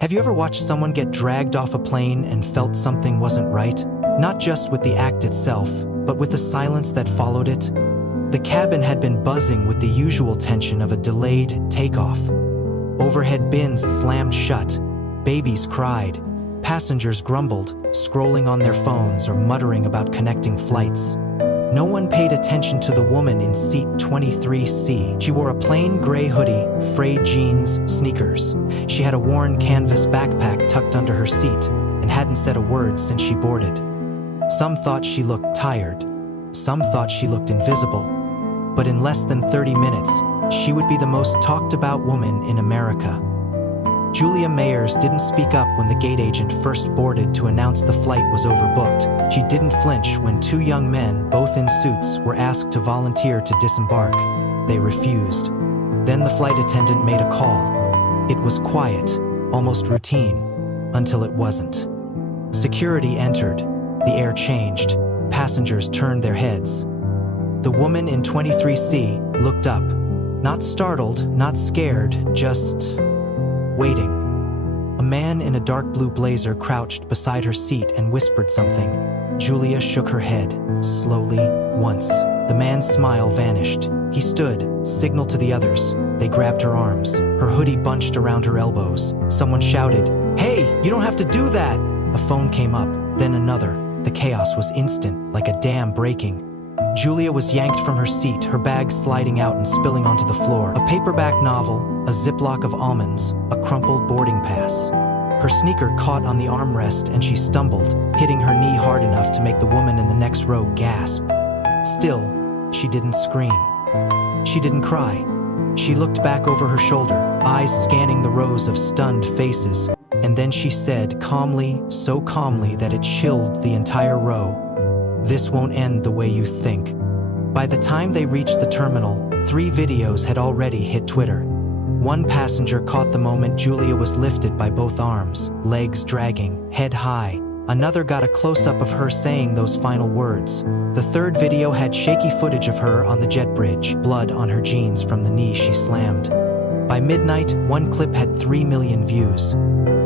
Have you ever watched someone get dragged off a plane and felt something wasn't right? Not just with the act itself, but with the silence that followed it? The cabin had been buzzing with the usual tension of a delayed takeoff. Overhead bins slammed shut, babies cried, passengers grumbled, scrolling on their phones or muttering about connecting flights. No one paid attention to the woman in seat 23C. She wore a plain gray hoodie, frayed jeans, sneakers. She had a worn canvas backpack tucked under her seat and hadn't said a word since she boarded. Some thought she looked tired. Some thought she looked invisible. But in less than 30 minutes, she would be the most talked about woman in America. Julia Mayers didn't speak up when the gate agent first boarded to announce the flight was overbooked. She didn't flinch when two young men, both in suits, were asked to volunteer to disembark. They refused. Then the flight attendant made a call. It was quiet, almost routine, until it wasn't. Security entered. The air changed. Passengers turned their heads. The woman in 23C looked up. Not startled, not scared, just waiting. A man in a dark blue blazer crouched beside her seat and whispered something. Julia shook her head, slowly, once. The man's smile vanished. He stood, signaled to the others. They grabbed her arms. Her hoodie bunched around her elbows. Someone shouted, "Hey, you don't have to do that!" A phone came up, then another. The chaos was instant, like a dam breaking. Julia was yanked from her seat, her bag sliding out and spilling onto the floor. A paperback novel, a Ziploc of almonds, a crumpled boarding pass. Her sneaker caught on the armrest and she stumbled, hitting her knee hard enough to make the woman in the next row gasp. Still, she didn't scream. She didn't cry. She looked back over her shoulder, eyes scanning the rows of stunned faces, and then she said calmly, so calmly that it chilled the entire row, "This won't end the way you think." By the time they reached the terminal, 3 videos had already hit Twitter. One passenger caught the moment Julia was lifted by both arms, legs dragging, head high. Another got a close-up of her saying those final words. The third video had shaky footage of her on the jet bridge, blood on her jeans from the knee she slammed. By midnight, one clip had 3 million views.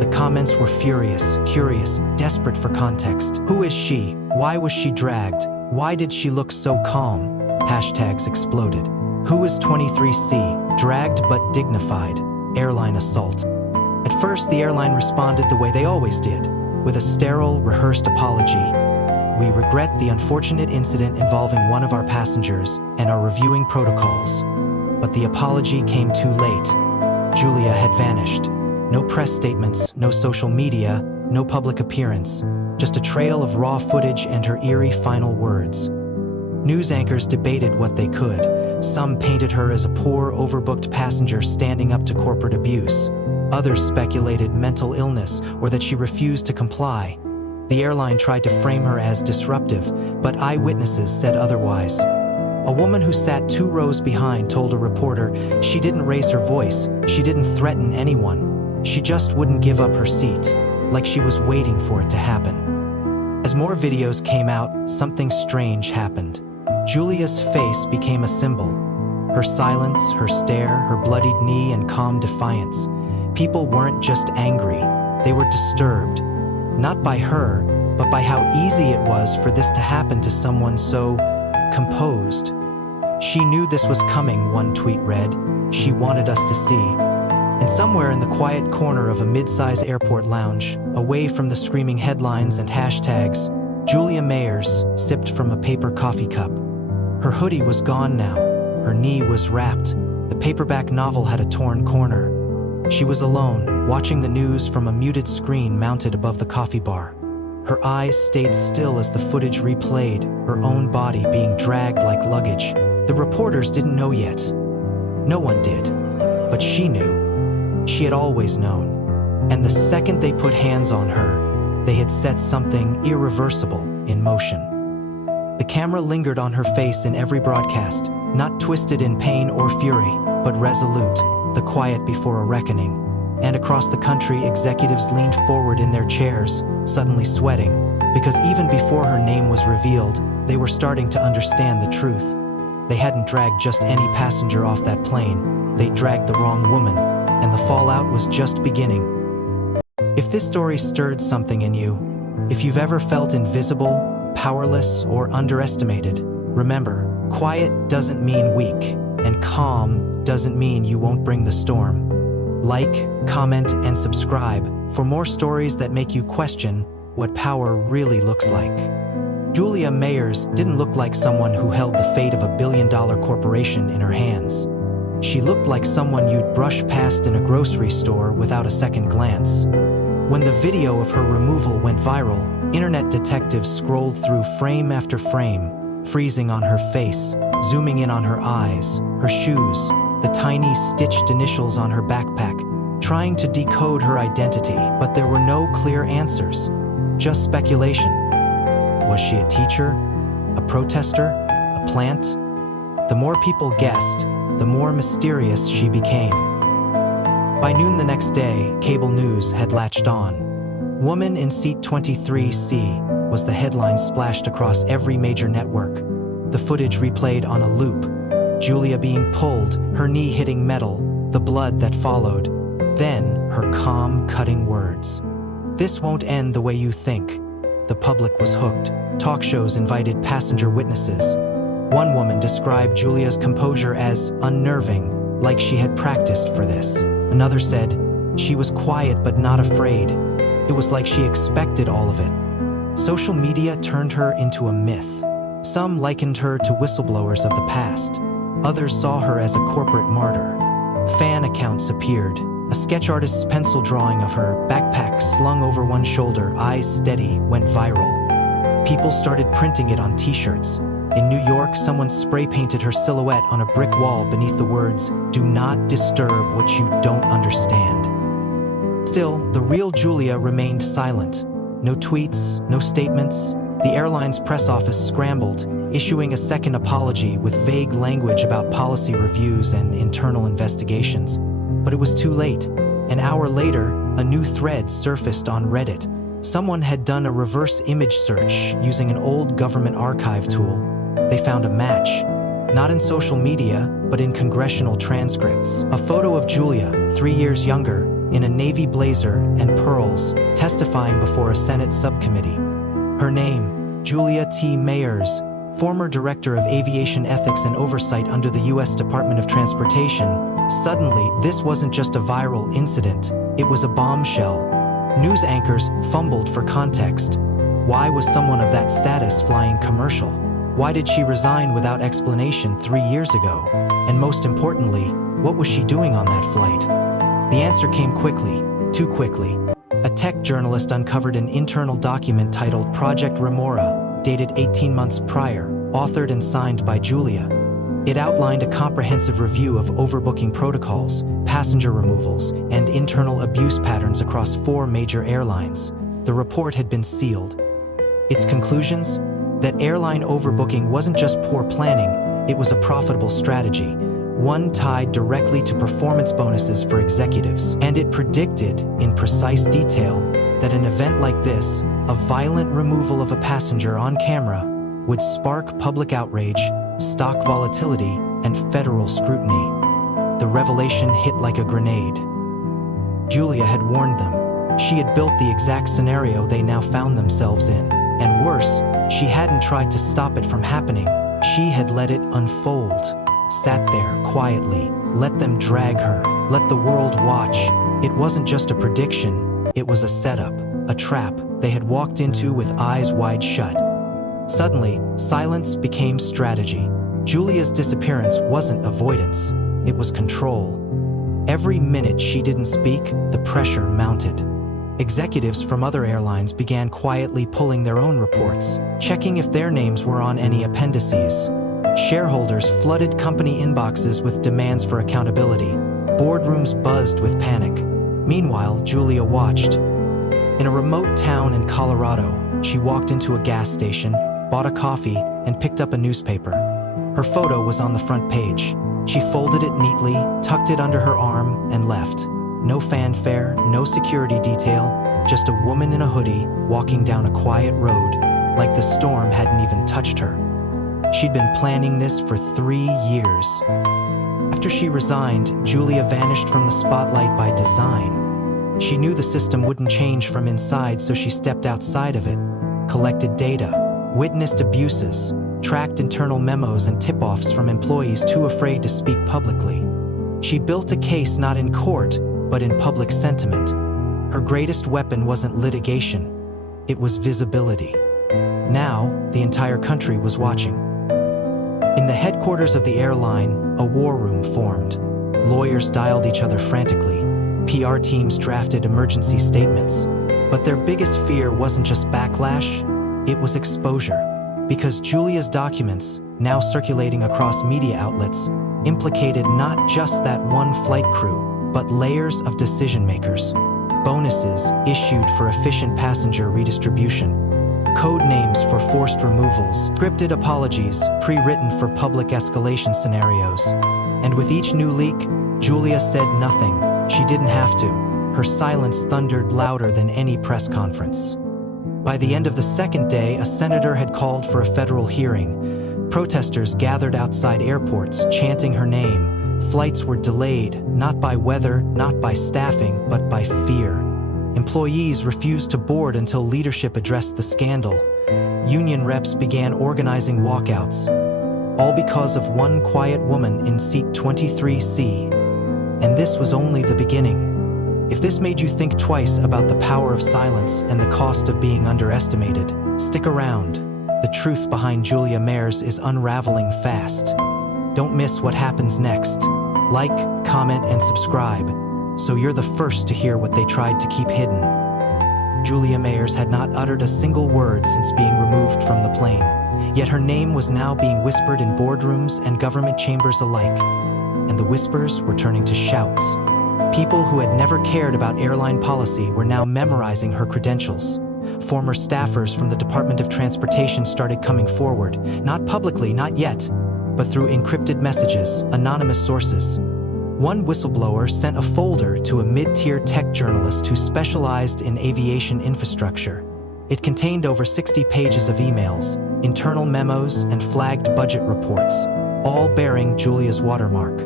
The comments were furious, curious, desperate for context. Who is she? Why was she dragged? Why did she look so calm? Hashtags exploded. Who is 23C? Dragged but dignified. Airline assault. At first, the airline responded the way they always did, with a sterile, rehearsed apology. "We regret the unfortunate incident involving one of our passengers and are reviewing protocols." But the apology came too late. Julia had vanished. No press statements, no social media, no public appearance, just a trail of raw footage and her eerie final words. News anchors debated what they could. Some painted her as a poor, overbooked passenger standing up to corporate abuse. Others speculated mental illness or that she refused to comply. The airline tried to frame her as disruptive, but eyewitnesses said otherwise. A woman who sat 2 rows behind told a reporter she didn't raise her voice, she didn't threaten anyone. She just wouldn't give up her seat, like she was waiting for it to happen. As more videos came out, something strange happened. Julia's face became a symbol. Her silence, her stare, her bloodied knee and calm defiance. People weren't just angry, they were disturbed. Not by her, but by how easy it was for this to happen to someone so composed. "She knew this was coming," one tweet read. "She wanted us to see." And somewhere in the quiet corner of a mid-size airport lounge, away from the screaming headlines and hashtags, Julia Mayers sipped from a paper coffee cup. Her hoodie was gone now. Her knee was wrapped. The paperback novel had a torn corner. She was alone, watching the news from a muted screen mounted above the coffee bar. Her eyes stayed still as the footage replayed, her own body being dragged like luggage. The reporters didn't know yet. No one did. But she knew. She had always known. And the second they put hands on her, they had set something irreversible in motion. The camera lingered on her face in every broadcast, not twisted in pain or fury, but resolute, the quiet before a reckoning. And across the country, executives leaned forward in their chairs, suddenly sweating, because even before her name was revealed, they were starting to understand the truth. They hadn't dragged just any passenger off that plane, they dragged the wrong woman, and the fallout was just beginning. this story stirred something in you, if you've ever felt invisible, powerless, or underestimated, remember, quiet doesn't mean weak, and calm doesn't mean you won't bring the storm. Like, comment, and subscribe for more stories that make you question what power really looks like. Julia Mayers didn't look like someone who held the fate of a billion-dollar corporation in her hands. She looked like someone you'd brush past in a grocery store without a second glance. When the video of her removal went viral, internet detectives scrolled through frame after frame, freezing on her face, zooming in on her eyes, her shoes, the tiny stitched initials on her backpack, trying to decode her identity, but there were no clear answers, just speculation. Was she a teacher? A protester? A plant? The more people guessed, the more mysterious she became. By noon the next day, cable news had latched on. "Woman in seat 23C" was the headline splashed across every major network. The footage replayed on a loop. Julia being pulled, her knee hitting metal, the blood that followed. Then, her calm, cutting words. "This won't end the way you think." The public was hooked. Talk shows invited passenger witnesses. One woman described Julia's composure as unnerving, like she had practiced for this. Another said, she was quiet but not afraid. It was like she expected all of it. Social media turned her into a myth. Some likened her to whistleblowers of the past. Others saw her as a corporate martyr. Fan accounts appeared. A sketch artist's pencil drawing of her, backpack slung over one shoulder, eyes steady, went viral. People started printing it on t-shirts. In New York, someone spray-painted her silhouette on a brick wall beneath the words, "Do not disturb what you don't understand." Still, the real Julia remained silent. No tweets, no statements. The airline's press office scrambled, issuing a second apology with vague language about policy reviews and internal investigations. But it was too late. An hour later, a new thread surfaced on Reddit. Someone had done a reverse image search using an old government archive tool. They found a match, not in social media, but in congressional transcripts. A photo of Julia, 3 years younger, in a navy blazer and pearls, testifying before a Senate subcommittee. Her name, Julia T. Mayers, former Director of Aviation Ethics and Oversight under the U.S. Department of Transportation. Suddenly, this wasn't just a viral incident, it was a bombshell. News anchors fumbled for context. Why was someone of that status flying commercial? Why did she resign without explanation 3 years ago? And most importantly, what was she doing on that flight? The answer came quickly, too quickly. A tech journalist uncovered an internal document titled Project Remora, dated 18 months prior, authored and signed by Julia. It outlined a comprehensive review of overbooking protocols, passenger removals, and internal abuse patterns across 4 major airlines. The report had been sealed. Its conclusions? That airline overbooking wasn't just poor planning, it was a profitable strategy, one tied directly to performance bonuses for executives. And it predicted, in precise detail, that an event like this, a violent removal of a passenger on camera, would spark public outrage, stock volatility, and federal scrutiny. The revelation hit like a grenade. Julia had warned them. She had built the exact scenario they now found themselves in. And worse, she hadn't tried to stop it from happening. She had let it unfold. Sat there quietly, let them drag her, let the world watch. It wasn't just a prediction, it was a setup, a trap they had walked into with eyes wide shut. Suddenly, silence became strategy. Julia's disappearance wasn't avoidance, it was control. Every minute she didn't speak, the pressure mounted. Executives from other airlines began quietly pulling their own reports, checking if their names were on any appendices. Shareholders flooded company inboxes with demands for accountability. Boardrooms buzzed with panic. Meanwhile, Julia watched. In a remote town in Colorado, she walked into a gas station, bought a coffee, and picked up a newspaper. Her photo was on the front page. She folded it neatly, tucked it under her arm, and left. No fanfare, no security detail, just a woman in a hoodie walking down a quiet road, like the storm hadn't even touched her. She'd been planning this for 3 years. After she resigned, Julia vanished from the spotlight by design. She knew the system wouldn't change from inside, so she stepped outside of it, collected data, witnessed abuses, tracked internal memos and tip-offs from employees too afraid to speak publicly. She built a case not in court, but in public sentiment. Her greatest weapon wasn't litigation, it was visibility. Now, the entire country was watching. In the headquarters of the airline, a war room formed. Lawyers dialed each other frantically. PR teams drafted emergency statements. But their biggest fear wasn't just backlash, it was exposure. Because Julia's documents, now circulating across media outlets, implicated not just that one flight crew, but layers of decision-makers. Bonuses issued for efficient passenger redistribution. Code names for forced removals, scripted apologies, pre-written for public escalation scenarios. And with each new leak, Julia said nothing. She didn't have to. Her silence thundered louder than any press conference. By the end of the second day, a senator had called for a federal hearing. Protesters gathered outside airports, chanting her name. Flights were delayed, not by weather, not by staffing, but by fear. Employees refused to board until leadership addressed the scandal. Union reps began organizing walkouts, all because of one quiet woman in seat 23C. And this was only the beginning. If this made you think twice about the power of silence and the cost of being underestimated, stick around. The truth behind Julia Mayers is unraveling fast. Don't miss what happens next. Like, comment, and subscribe, so you're the first to hear what they tried to keep hidden. Julia Mayers had not uttered a single word since being removed from the plane, yet her name was now being whispered in boardrooms and government chambers alike, and the whispers were turning to shouts. People who had never cared about airline policy were now memorizing her credentials. Former staffers from the Department of Transportation started coming forward, not publicly, not yet, but through encrypted messages, anonymous sources. One whistleblower sent a folder to a mid-tier tech journalist who specialized in aviation infrastructure. It contained over 60 pages of emails, internal memos, and flagged budget reports, all bearing Julia's watermark.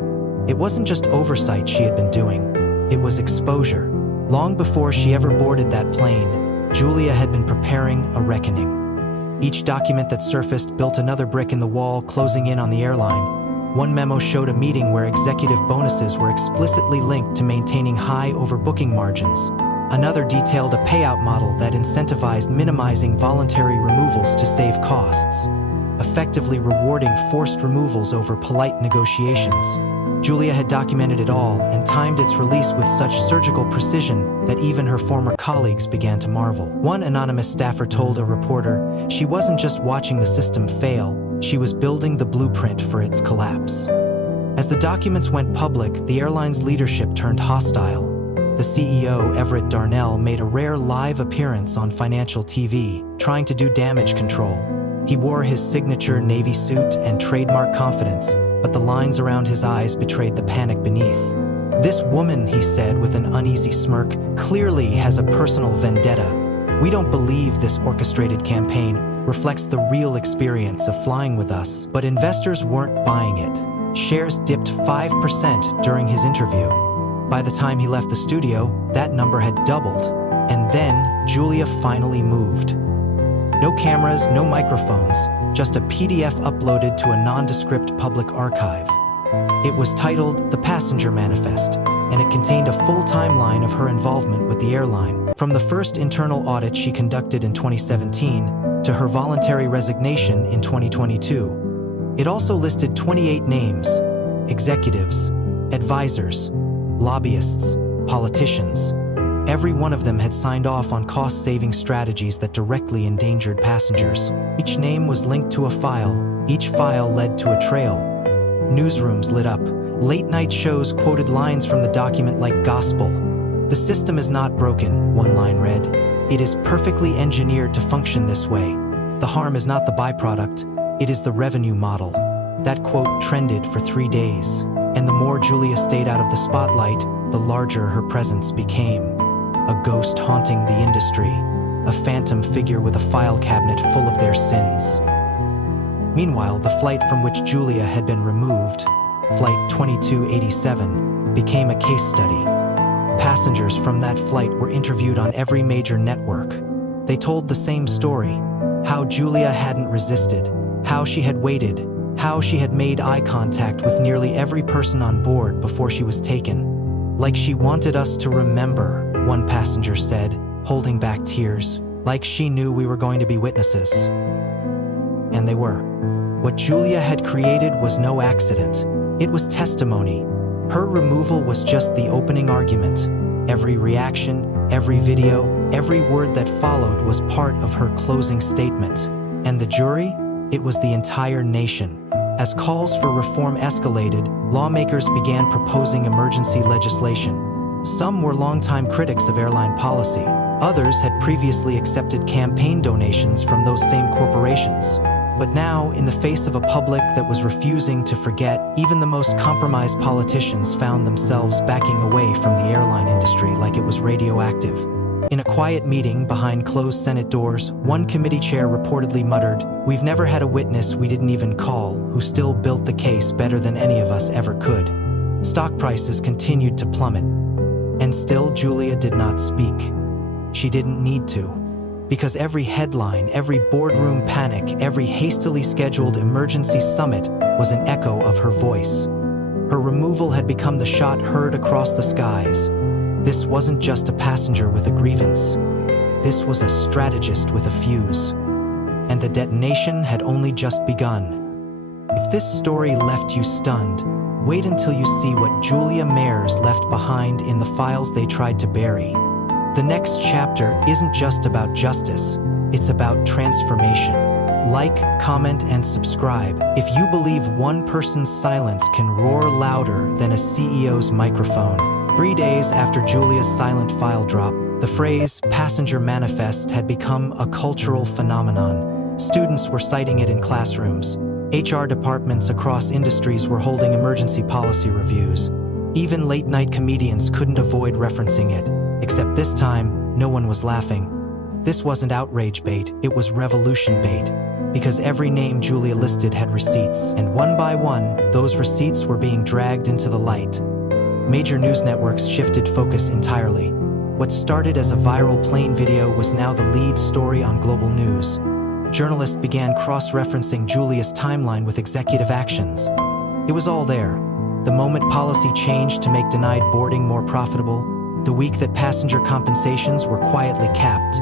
It wasn't just oversight she had been doing, it was exposure. Long before she ever boarded that plane, Julia had been preparing a reckoning. Each document that surfaced built another brick in the wall, closing in on the airline. One memo showed a meeting where executive bonuses were explicitly linked to maintaining high overbooking margins. Another detailed a payout model that incentivized minimizing voluntary removals to save costs, effectively rewarding forced removals over polite negotiations. Julia had documented it all and timed its release with such surgical precision that even her former colleagues began to marvel. One anonymous staffer told a reporter she wasn't just watching the system fail, she was building the blueprint for its collapse. As the documents went public, the airline's leadership turned hostile. The CEO, Everett Darnell, made a rare live appearance on financial TV, trying to do damage control. He wore his signature navy suit and trademark confidence, but the lines around his eyes betrayed the panic beneath. "This woman," he said with an uneasy smirk, "clearly has a personal vendetta. We don't believe this orchestrated campaign reflects the real experience of flying with us." But investors weren't buying it. Shares dipped 5% during his interview. By the time he left the studio, that number had doubled. And then Julia finally moved. No cameras, no microphones, just a PDF uploaded to a nondescript public archive. It was titled The Passenger Manifest, and it contained a full timeline of her involvement with the airline, from the first internal audit she conducted in 2017 to her voluntary resignation in 2022. It also listed 28 names: executives, advisors, lobbyists, politicians. Every one of them had signed off on cost-saving strategies that directly endangered passengers. Each name was linked to a file. Each file led to a trail. Newsrooms lit up. Late-night shows quoted lines from the document like gospel. "The system is not broken," one line read. "It is perfectly engineered to function this way. The harm is not the byproduct, it is the revenue model." That quote trended for 3 days. And the more Julia stayed out of the spotlight, the larger her presence became. A ghost haunting the industry, a phantom figure with a file cabinet full of their sins. Meanwhile, the flight from which Julia had been removed, Flight 2287, became a case study. Passengers from that flight were interviewed on every major network. They told the same story: how Julia hadn't resisted, how she had waited, how she had made eye contact with nearly every person on board before she was taken. Like she wanted us to remember, one passenger said, holding back tears, like she knew we were going to be witnesses. And they were. What Julia had created was no accident. It was testimony. Her removal was just the opening argument. Every reaction, every video, every word that followed was part of her closing statement. And the jury? It was the entire nation. As calls for reform escalated, lawmakers began proposing emergency legislation. Some were longtime critics of airline policy. Others had previously accepted campaign donations from those same corporations. But now, in the face of a public that was refusing to forget, even the most compromised politicians found themselves backing away from the airline industry like it was radioactive. In a quiet meeting behind closed Senate doors, one committee chair reportedly muttered, "We've never had a witness we didn't even call who still built the case better than any of us ever could." Stock prices continued to plummet. And still Julia did not speak. She didn't need to. Because every headline, every boardroom panic, every hastily scheduled emergency summit was an echo of her voice. Her removal had become the shot heard across the skies. This wasn't just a passenger with a grievance. This was a strategist with a fuse. And the detonation had only just begun. If this story left you stunned, wait until you see what Julia Mayers left behind in the files they tried to bury. The next chapter isn't just about justice, it's about transformation. Like, comment, and subscribe if you believe one person's silence can roar louder than a CEO's microphone. 3 days after Julia's silent file drop, the phrase "passenger manifest" had become a cultural phenomenon. Students were citing it in classrooms. HR departments across industries were holding emergency policy reviews. Even late-night comedians couldn't avoid referencing it. Except this time, no one was laughing. This wasn't outrage bait, it was revolution bait. Because every name Julia listed had receipts, and one by one, those receipts were being dragged into the light. Major news networks shifted focus entirely. What started as a viral plane video was now the lead story on global news. Journalists began cross-referencing Julia's timeline with executive actions. It was all there. The moment policy changed to make denied boarding more profitable, the week that passenger compensations were quietly capped,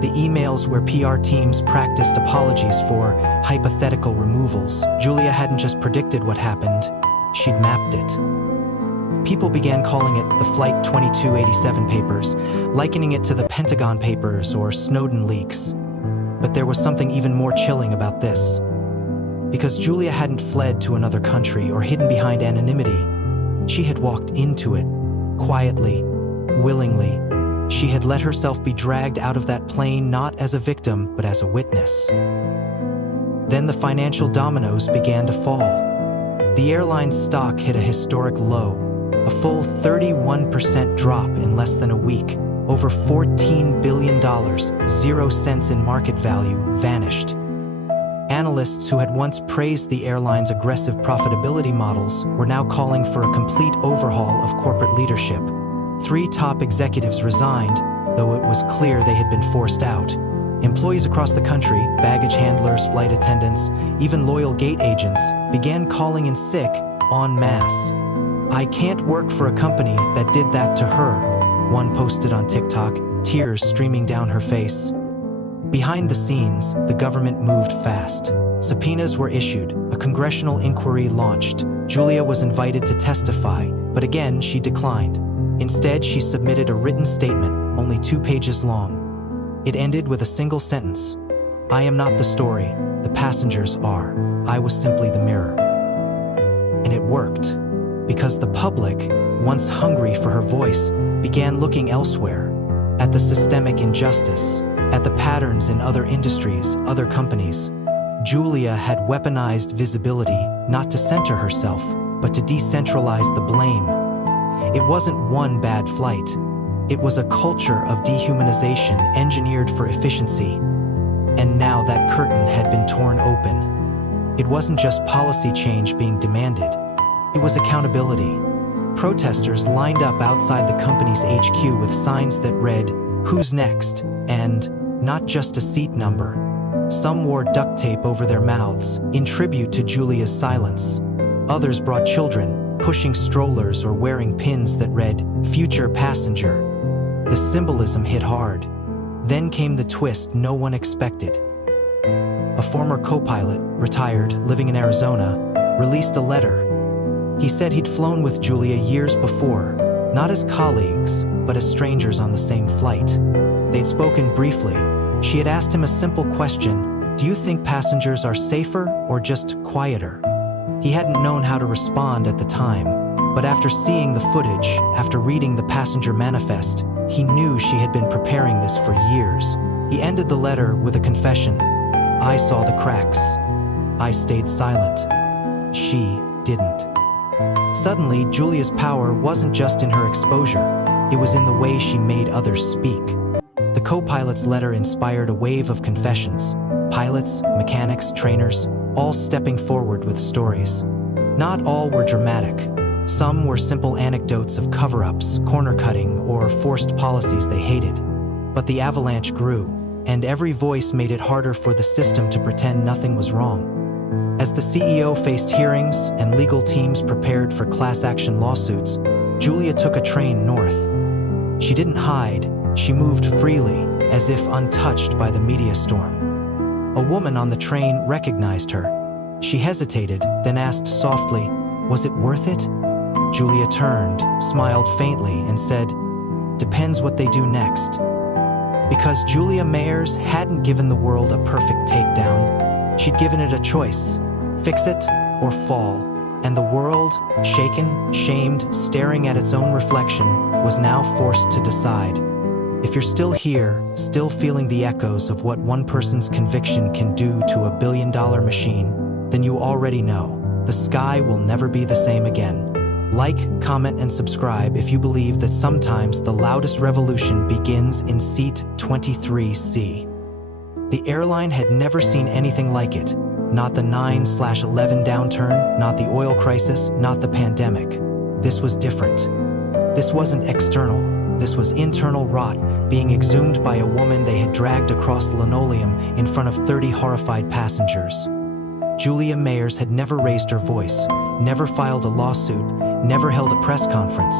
the emails where PR teams practiced apologies for hypothetical removals. Julia hadn't just predicted what happened, she'd mapped it. People began calling it the Flight 2287 papers, likening it to the Pentagon Papers or Snowden leaks. But there was something even more chilling about this. Because Julia hadn't fled to another country or hidden behind anonymity, she had walked into it, quietly, willingly. She had let herself be dragged out of that plane not as a victim, but as a witness. Then the financial dominoes began to fall. The airline's stock hit a historic low, a full 31% drop in less than a week. Over $14 billion, 0 cents in market value, vanished. Analysts who had once praised the airline's aggressive profitability models were now calling for a complete overhaul of corporate leadership. 3 top executives resigned, though it was clear they had been forced out. Employees across the country, baggage handlers, flight attendants, even loyal gate agents, began calling in sick en masse. "I can't work for a company that did that to her," one posted on TikTok, tears streaming down her face. Behind the scenes, the government moved fast. Subpoenas were issued, a congressional inquiry launched. Julia was invited to testify, but again she declined. Instead, she submitted a written statement, only 2 pages long. It ended with a single sentence: "I am not the story, the passengers are. I was simply the mirror." And it worked, because the public, once hungry for her voice, began looking elsewhere, at the systemic injustice, at the patterns in other industries, other companies. Julia had weaponized visibility, not to center herself, but to decentralize the blame. It wasn't one bad flight. It was a culture of dehumanization engineered for efficiency. And now that curtain had been torn open. It wasn't just policy change being demanded. It was accountability. Protesters lined up outside the company's HQ with signs that read, "Who's next?" and "Not just a seat number." Some wore duct tape over their mouths, in tribute to Julia's silence. Others brought children, pushing strollers or wearing pins that read, "Future passenger." The symbolism hit hard. Then came the twist no one expected. A former co-pilot, retired, living in Arizona, released a letter. He said he'd flown with Julia years before, not as colleagues, but as strangers on the same flight. They'd spoken briefly. She had asked him a simple question: "Do you think passengers are safer or just quieter?" He hadn't known how to respond at the time, but after seeing the footage, after reading the passenger manifest, he knew she had been preparing this for years. He ended the letter with a confession. "I saw the cracks. I stayed silent. She didn't." Suddenly, Julia's power wasn't just in her exposure, it was in the way she made others speak. The co-pilot's letter inspired a wave of confessions. Pilots, mechanics, trainers, all stepping forward with stories. Not all were dramatic. Some were simple anecdotes of cover-ups, corner-cutting, or forced policies they hated. But the avalanche grew, and every voice made it harder for the system to pretend nothing was wrong. As the CEO faced hearings and legal teams prepared for class action lawsuits, Julia took a train north. She didn't hide, she moved freely, as if untouched by the media storm. A woman on the train recognized her. She hesitated, then asked softly, "Was it worth it?" Julia turned, smiled faintly, and said, "Depends what they do next." Because Julia Mayers hadn't given the world a perfect takedown, she'd given it a choice: fix it or fall. And the world, shaken, shamed, staring at its own reflection, was now forced to decide. If you're still here, still feeling the echoes of what one person's conviction can do to a billion-dollar machine, then you already know, the sky will never be the same again. Like, comment, and subscribe if you believe that sometimes the loudest revolution begins in seat 23C. The airline had never seen anything like it. Not the 9/11 downturn, not the oil crisis, not the pandemic. This was different. This wasn't external. This was internal rot, being exhumed by a woman they had dragged across linoleum in front of 30 horrified passengers. Julia Mayers had never raised her voice, never filed a lawsuit, never held a press conference,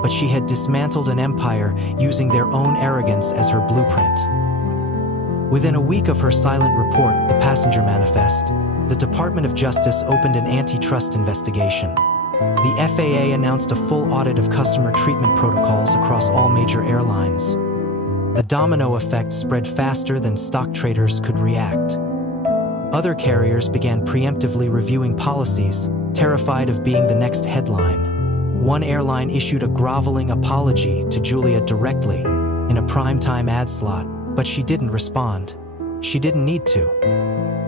but she had dismantled an empire using their own arrogance as her blueprint. Within a week of her silent report, the passenger manifest, the Department of Justice opened an antitrust investigation. The FAA announced a full audit of customer treatment protocols across all major airlines. The domino effect spread faster than stock traders could react. Other carriers began preemptively reviewing policies, terrified of being the next headline. One airline issued a groveling apology to Julia directly in a primetime ad slot, but she didn't respond. She didn't need to.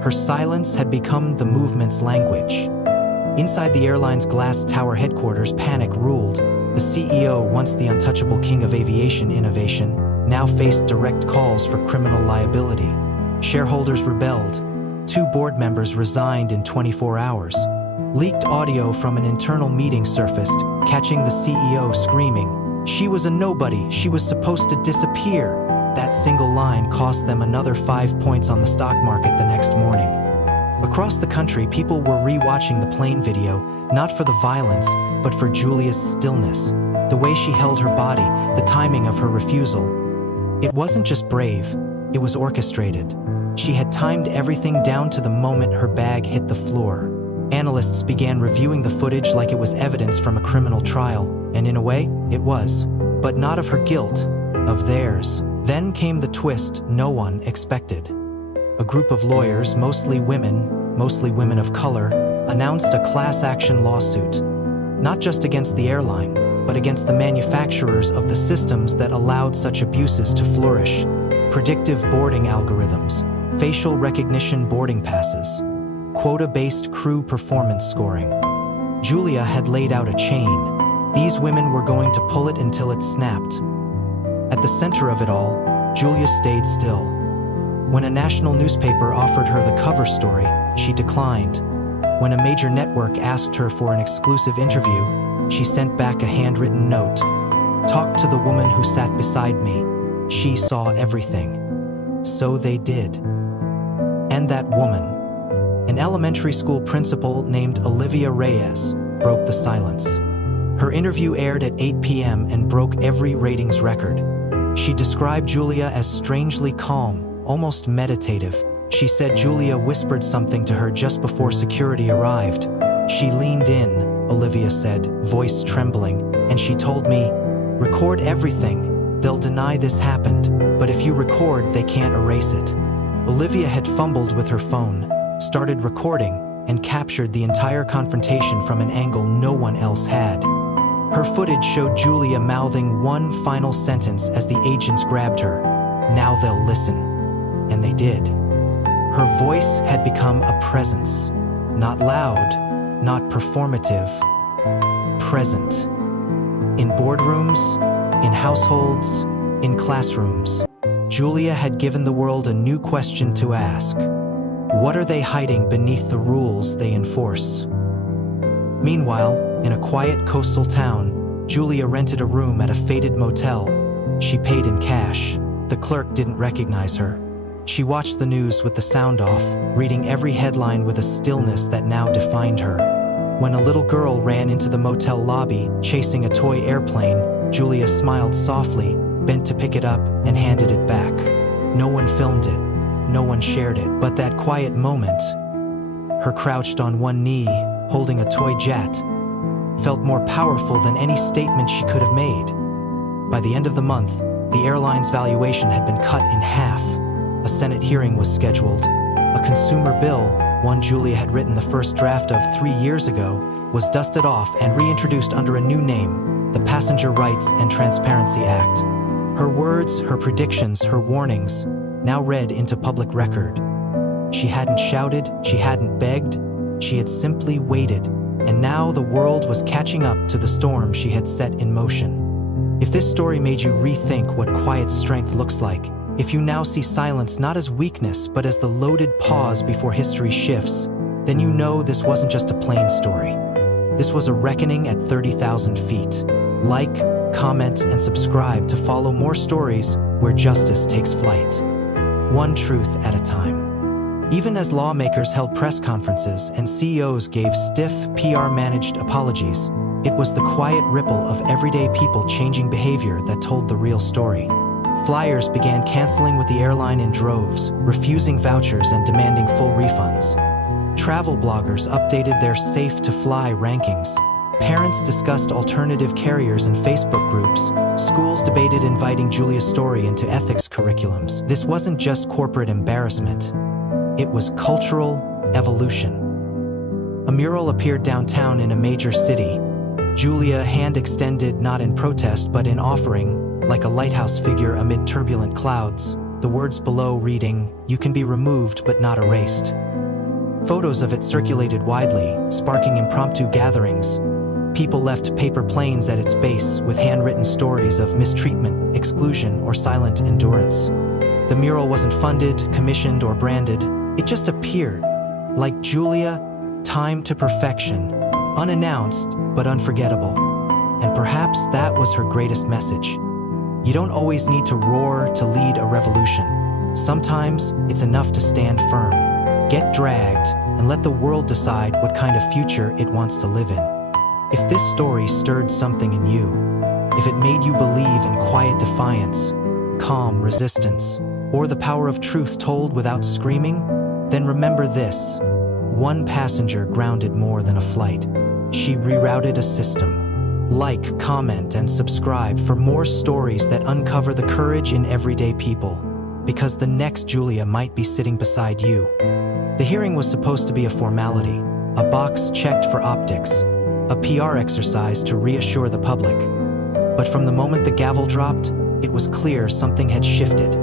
Her silence had become the movement's language. Inside the airline's glass tower headquarters, panic ruled. The CEO, once the untouchable king of aviation innovation, now faced direct calls for criminal liability. Shareholders rebelled. 2 board members resigned in 24 hours. Leaked audio from an internal meeting surfaced, catching the CEO screaming, "She was a nobody, she was supposed to disappear." That single line cost them another 5 points on the stock market the next morning. Across the country, people were re-watching the plane video, not for the violence, but for Julia's stillness, the way she held her body, the timing of her refusal. It wasn't just brave, it was orchestrated. She had timed everything down to the moment her bag hit the floor. Analysts began reviewing the footage like it was evidence from a criminal trial, and in a way, it was. But not of her guilt, of theirs. Then came the twist no one expected. A group of lawyers, mostly women of color, announced a class action lawsuit. Not just against the airline, but against the manufacturers of the systems that allowed such abuses to flourish. Predictive boarding algorithms, facial recognition boarding passes, quota-based crew performance scoring. Julia had laid out a chain. These women were going to pull it until it snapped. At the center of it all, Julia stayed still. When a national newspaper offered her the cover story, she declined. When a major network asked her for an exclusive interview, She sent back a handwritten note. "Talk to the woman who sat beside me. She saw everything." So they did. And that woman, an elementary school principal named Olivia Reyes, broke the silence. Her interview aired at 8 p.m. and broke every ratings record. She described Julia as strangely calm, almost meditative. She said Julia whispered something to her just before security arrived. "She leaned in," Olivia said, voice trembling, "and she told me, 'Record everything. They'll deny this happened, but if you record, they can't erase it.'" Olivia had fumbled with her phone, started recording, and captured the entire confrontation from an angle no one else had. Her footage showed Julia mouthing one final sentence as the agents grabbed her. "Now they'll listen." And they did. Her voice had become a presence. Not loud, not performative. Present. In boardrooms, in households, in classrooms. Julia had given the world a new question to ask. What are they hiding beneath the rules they enforce? Meanwhile, in a quiet coastal town, Julia rented a room at a faded motel. She paid in cash. The clerk didn't recognize her. She watched the news with the sound off, reading every headline with a stillness that now defined her. When a little girl ran into the motel lobby, chasing a toy airplane, Julia smiled softly, bent to pick it up, and handed it back. No one filmed it. No one shared it. But that quiet moment, her crouched on one knee, holding a toy jet, felt more powerful than any statement she could have made. By the end of the month, the airline's valuation had been cut in half. A Senate hearing was scheduled. A consumer bill, one Julia had written the first draft of 3 years ago, was dusted off and reintroduced under a new name, the Passenger Rights and Transparency Act. Her words, her predictions, her warnings, now read into public record. She hadn't shouted, she hadn't begged, she had simply waited, and now the world was catching up to the storm she had set in motion. If this story made you rethink what quiet strength looks like, if you now see silence not as weakness but as the loaded pause before history shifts, then you know this wasn't just a plain story. This was a reckoning at 30,000 feet. Like, comment, and subscribe to follow more stories where justice takes flight. One truth at a time. Even as lawmakers held press conferences and CEOs gave stiff, PR-managed apologies, it was the quiet ripple of everyday people changing behavior that told the real story. Flyers began canceling with the airline in droves, refusing vouchers and demanding full refunds. Travel bloggers updated their safe-to-fly rankings. Parents discussed alternative carriers in Facebook groups. Schools debated inviting Julia's story into ethics curriculums. This wasn't just corporate embarrassment. It was cultural evolution. A mural appeared downtown in a major city. Julia, hand extended not in protest but in offering, like a lighthouse figure amid turbulent clouds, the words below reading, "You can be removed but not erased." Photos of it circulated widely, sparking impromptu gatherings. People left paper planes at its base with handwritten stories of mistreatment, exclusion, or silent endurance. The mural wasn't funded, commissioned, or branded. It just appeared, like Julia, timed to perfection, unannounced but unforgettable. And perhaps that was her greatest message. You don't always need to roar to lead a revolution. Sometimes it's enough to stand firm, get dragged, and let the world decide what kind of future it wants to live in. If this story stirred something in you, if it made you believe in quiet defiance, calm resistance, or the power of truth told without screaming, then remember this. One passenger grounded more than a flight. She rerouted a system. Like, comment, and subscribe for more stories that uncover the courage in everyday people, because the next Julia might be sitting beside you. The hearing was supposed to be a formality, a box checked for optics, a PR exercise to reassure the public. But from the moment the gavel dropped, it was clear something had shifted.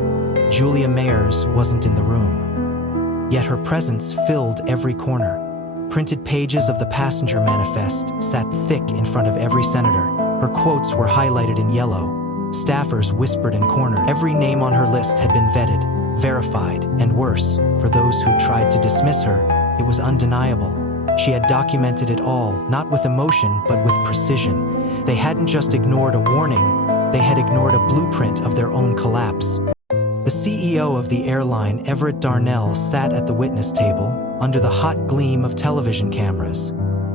Julia Mayers wasn't in the room. Yet her presence filled every corner. Printed pages of the passenger manifest sat thick in front of every senator. Her quotes were highlighted in yellow. Staffers whispered in corners. Every name on her list had been vetted, verified, and worse, for those who tried to dismiss her, it was undeniable. She had documented it all, not with emotion, but with precision. They hadn't just ignored a warning, they had ignored a blueprint of their own collapse. The CEO of the airline, Everett Darnell, sat at the witness table, under the hot gleam of television cameras.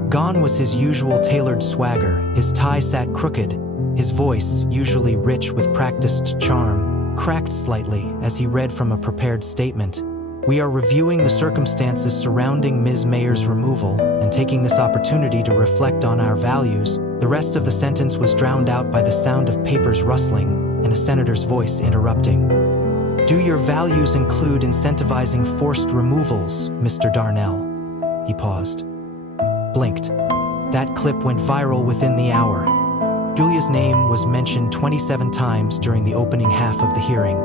Gone was his usual tailored swagger, his tie sat crooked, his voice, usually rich with practiced charm, cracked slightly as he read from a prepared statement. "We are reviewing the circumstances surrounding Ms. Mayer's removal and taking this opportunity to reflect on our values." The rest of the sentence was drowned out by the sound of papers rustling and a senator's voice interrupting. "Do your values include incentivizing forced removals, Mr. Darnell?" He paused. Blinked. That clip went viral within the hour. Julia's name was mentioned 27 times during the opening half of the hearing.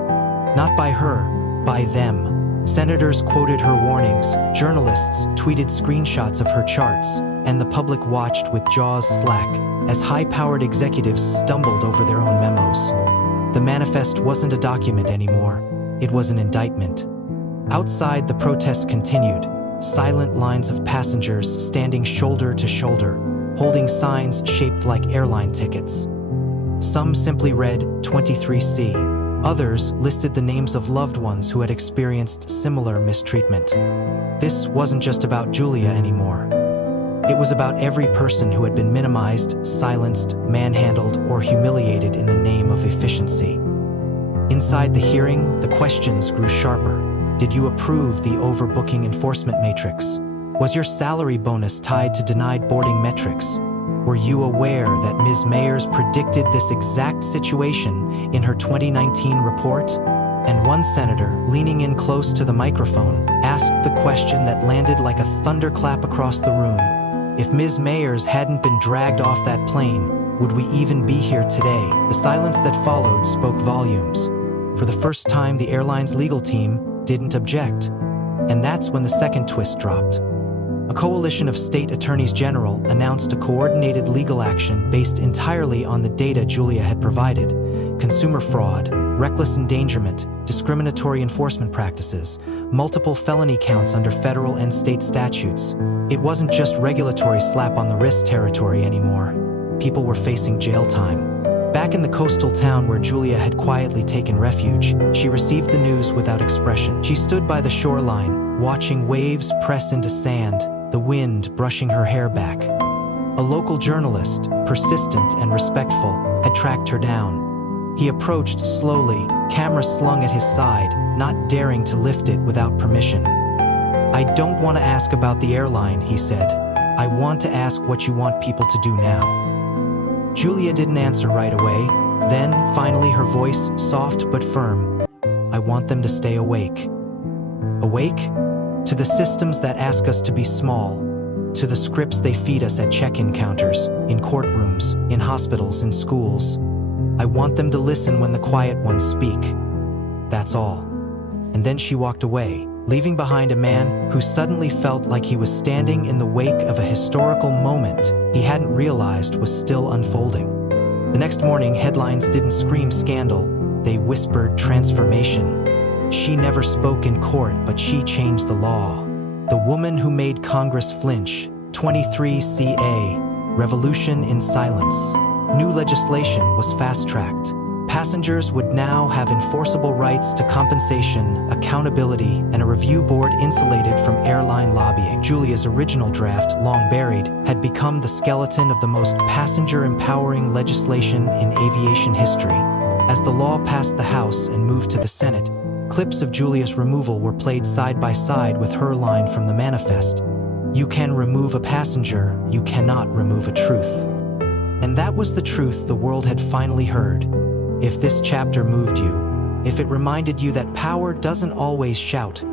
Not by her, by them. Senators quoted her warnings, journalists tweeted screenshots of her charts, and the public watched with jaws slack as high-powered executives stumbled over their own memos. The manifest wasn't a document anymore, it was an indictment. Outside, the protests continued, silent lines of passengers standing shoulder to shoulder, holding signs shaped like airline tickets. Some simply read 23C. Others listed the names of loved ones who had experienced similar mistreatment. This wasn't just about Julia anymore. It was about every person who had been minimized, silenced, manhandled, or humiliated in the name of efficiency. Inside the hearing, the questions grew sharper. Did you approve the overbooking enforcement matrix? Was your salary bonus tied to denied boarding metrics? Were you aware that Ms. Mayers predicted this exact situation in her 2019 report? And one senator, leaning in close to the microphone, asked the question that landed like a thunderclap across the room. If Ms. Mayers hadn't been dragged off that plane, would we even be here today? The silence that followed spoke volumes. For the first time, the airline's legal team didn't object. And that's when the second twist dropped. A coalition of state attorneys general announced a coordinated legal action based entirely on the data Julia had provided: consumer fraud, reckless endangerment, discriminatory enforcement practices, multiple felony counts under federal and state statutes. It wasn't just regulatory slap on the wrist territory anymore. People were facing jail time. Back in the coastal town where Julia had quietly taken refuge, she received the news without expression. She stood by the shoreline, watching waves press into sand, the wind brushing her hair back. A local journalist, persistent and respectful, had tracked her down. He approached slowly, camera slung at his side, not daring to lift it without permission. "I don't want to ask about the airline," he said. "I want to ask what you want people to do now." Julia didn't answer right away. Then, finally, her voice, soft but firm. "I want them to stay awake." Awake? To the systems that ask us to be small, to the scripts they feed us at check-in counters, in courtrooms, in hospitals, in schools. "I want them to listen when the quiet ones speak." That's all. And then she walked away, leaving behind a man who suddenly felt like he was standing in the wake of a historical moment he hadn't realized was still unfolding. The next morning, headlines didn't scream scandal, they whispered transformation. She never spoke in court, but she changed the law. The woman who made Congress flinch, 23CA, revolution in silence. New legislation was fast-tracked. Passengers would now have enforceable rights to compensation, accountability, and a review board insulated from airline lobbying. Julia's original draft, long buried, had become the skeleton of the most passenger-empowering legislation in aviation history. As the law passed the House and moved to the Senate, clips of Julia's removal were played side by side with her line from the manifest: "You can remove a passenger, you cannot remove a truth." And that was the truth the world had finally heard. If this chapter moved you, if it reminded you that power doesn't always shout,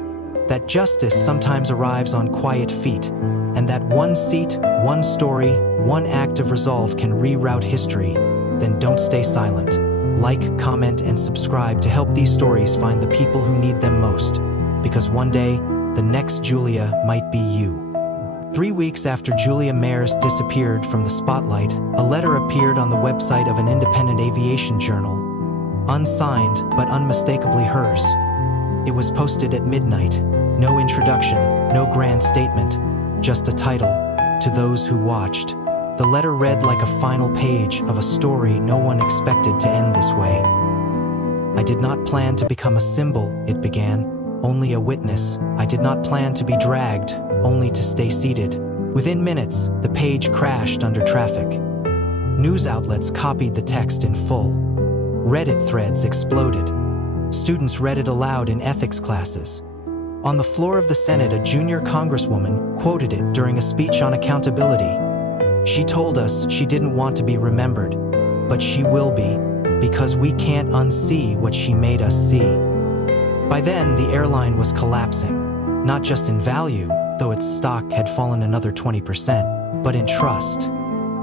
that justice sometimes arrives on quiet feet, and that one seat, one story, one act of resolve can reroute history, then don't stay silent. Like, comment, and subscribe to help these stories find the people who need them most, because one day, the next Julia might be you. 3 weeks after Julia Mayers disappeared from the spotlight, a letter appeared on the website of an independent aviation journal. Unsigned, but unmistakably hers. It was posted at midnight. No introduction, no grand statement. just a title, to those who watched. The letter read like a final page of a story no one expected to end this way. "I did not plan to become a symbol," it began, "only a witness. I did not plan to be dragged, only to stay seated." Within minutes, the page crashed under traffic. News outlets copied the text in full. Reddit threads exploded. Students read it aloud in ethics classes. On the floor of the Senate, a junior congresswoman quoted it during a speech on accountability. "She told us she didn't want to be remembered, but she will be, because we can't unsee what she made us see." By then, the airline was collapsing, not just in value, though its stock had fallen another 20%, but in trust.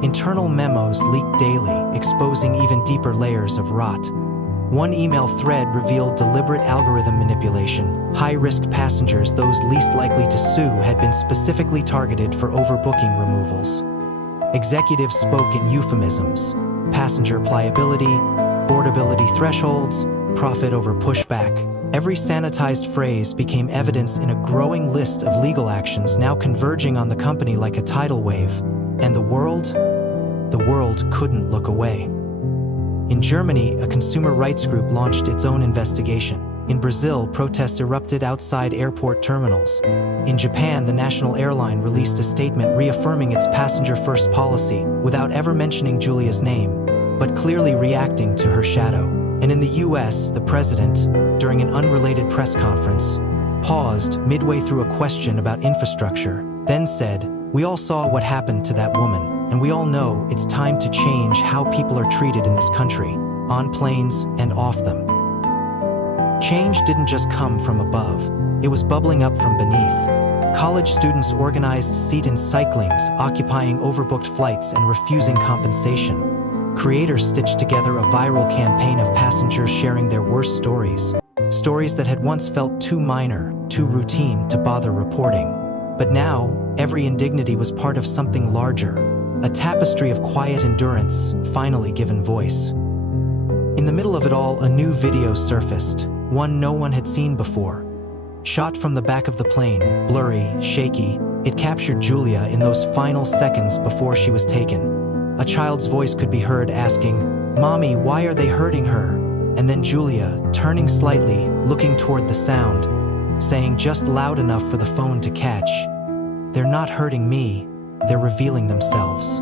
Internal memos leaked daily, exposing even deeper layers of rot. One email thread revealed deliberate algorithm manipulation. High-risk passengers, those least likely to sue, had been specifically targeted for overbooking removals. Executives spoke in euphemisms: passenger pliability, boardability thresholds, profit over pushback. Every sanitized phrase became evidence in a growing list of legal actions now converging on the company like a tidal wave. And the world couldn't look away. In Germany, a consumer rights group launched its own investigation. In Brazil, protests erupted outside airport terminals. In Japan, the national airline released a statement reaffirming its passenger-first policy without ever mentioning Julia's name, but clearly reacting to her shadow. And in the US, the president, during an unrelated press conference, paused midway through a question about infrastructure, then said, "We all saw what happened to that woman, and we all know it's time to change how people are treated in this country, on planes and off them." Change didn't just come from above, it was bubbling up from beneath. College students organized seat-in cyclings, occupying overbooked flights and refusing compensation. Creators stitched together a viral campaign of passengers sharing their worst stories. Stories that had once felt too minor, too routine to bother reporting. But now, every indignity was part of something larger, a tapestry of quiet endurance, finally given voice. In the middle of it all, a new video surfaced, one no one had seen before. Shot from the back of the plane, blurry, shaky, it captured Julia in those final seconds before she was taken. A child's voice could be heard asking, "Mommy, why are they hurting her?" And then Julia, turning slightly, looking toward the sound, saying just loud enough for the phone to catch, "They're not hurting me, they're revealing themselves."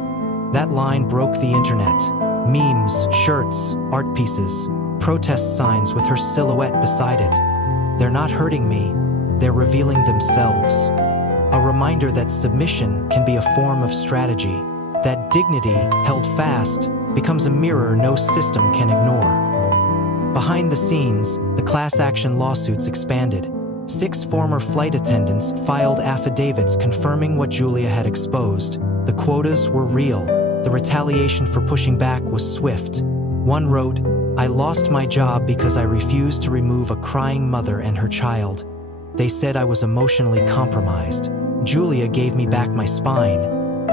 That line broke the internet. Memes, shirts, art pieces, protest signs with her silhouette beside it. "They're not hurting me, they're revealing themselves." A reminder that submission can be a form of strategy, that dignity, held fast, becomes a mirror no system can ignore. Behind the scenes, the class action lawsuits expanded. 6 former flight attendants filed affidavits confirming what Julia had exposed. The quotas were real. The retaliation for pushing back was swift. One wrote, "I lost my job because I refused to remove a crying mother and her child. They said I was emotionally compromised. Julia gave me back my spine."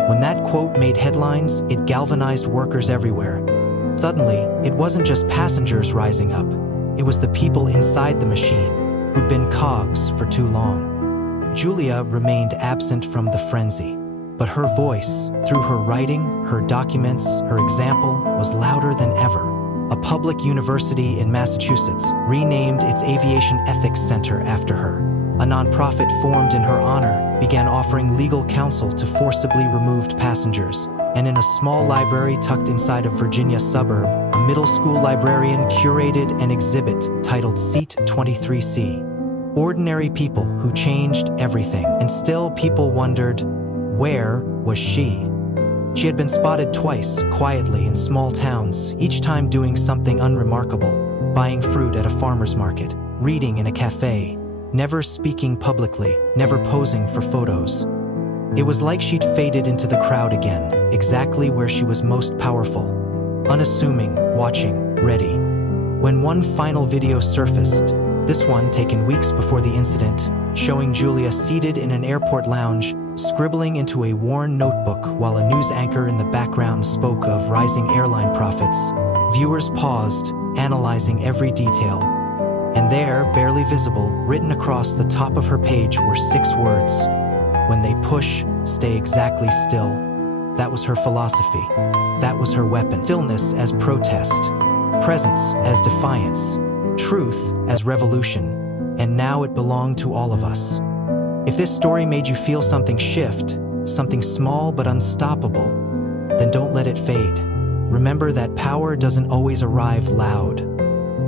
When that quote made headlines, it galvanized workers everywhere. Suddenly, it wasn't just passengers rising up. It was the people inside the machine, who'd been cogs for too long. Julia remained absent from the frenzy, but her voice, through her writing, her documents, her example, was louder than ever. A public university in Massachusetts renamed its Aviation Ethics Center after her. A nonprofit formed in her honor began offering legal counsel to forcibly removed passengers. And in a small library tucked inside a Virginia suburb, a middle school librarian curated an exhibit titled Seat 23C. Ordinary people who changed everything. And still people wondered, where was she? She had been spotted twice, quietly in small towns, each time doing something unremarkable: buying fruit at a farmer's market, reading in a cafe, never speaking publicly, never posing for photos. It was like she'd faded into the crowd again, exactly where she was most powerful. Unassuming, watching, ready. When one final video surfaced, this one taken weeks before the incident, showing Julia seated in an airport lounge, scribbling into a worn notebook while a news anchor in the background spoke of rising airline profits, viewers paused, analyzing every detail. And there, barely visible, written across the top of her page were 6 words: "When they push, stay exactly still. That was her philosophy. That was her weapon. Stillness as protest, presence as defiance, truth as revolution, and now it belonged to all of us. If this story made you feel something shift, something small but unstoppable, then don't let it fade. Remember that power doesn't always arrive loud.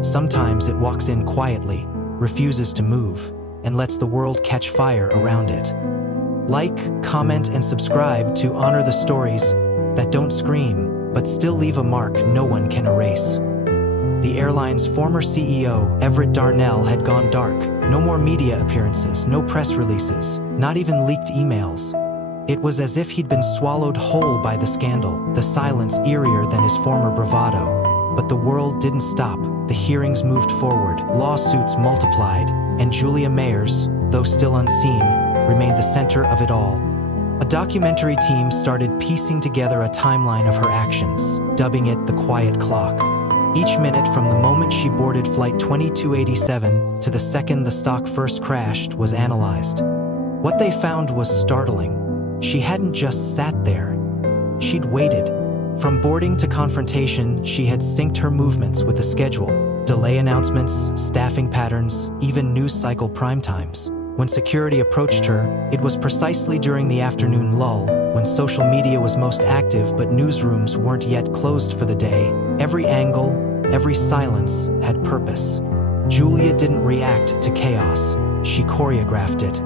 Sometimes it walks in quietly, refuses to move, and lets the world catch fire around it. Like, comment, and subscribe to honor the stories that don't scream, but still leave a mark no one can erase. The airline's former CEO, Everett Darnell, had gone dark. No more media appearances, no press releases, not even leaked emails. It was as if he'd been swallowed whole by the scandal, the silence eerier than his former bravado. But the world didn't stop. The hearings moved forward, lawsuits multiplied, and Julia Mayers, though still unseen, remained the center of it all. A documentary team started piecing together a timeline of her actions, dubbing it the quiet clock. Each minute from the moment she boarded Flight 2287 to the second the stock first crashed was analyzed. What they found was startling. She hadn't just sat there. She'd waited. From boarding to confrontation, she had synced her movements with the schedule. Delay announcements, staffing patterns, even news cycle prime times. When security approached her, it was precisely during the afternoon lull, when social media was most active but newsrooms weren't yet closed for the day. Every angle, every silence had purpose. Julia didn't react to chaos. She choreographed it.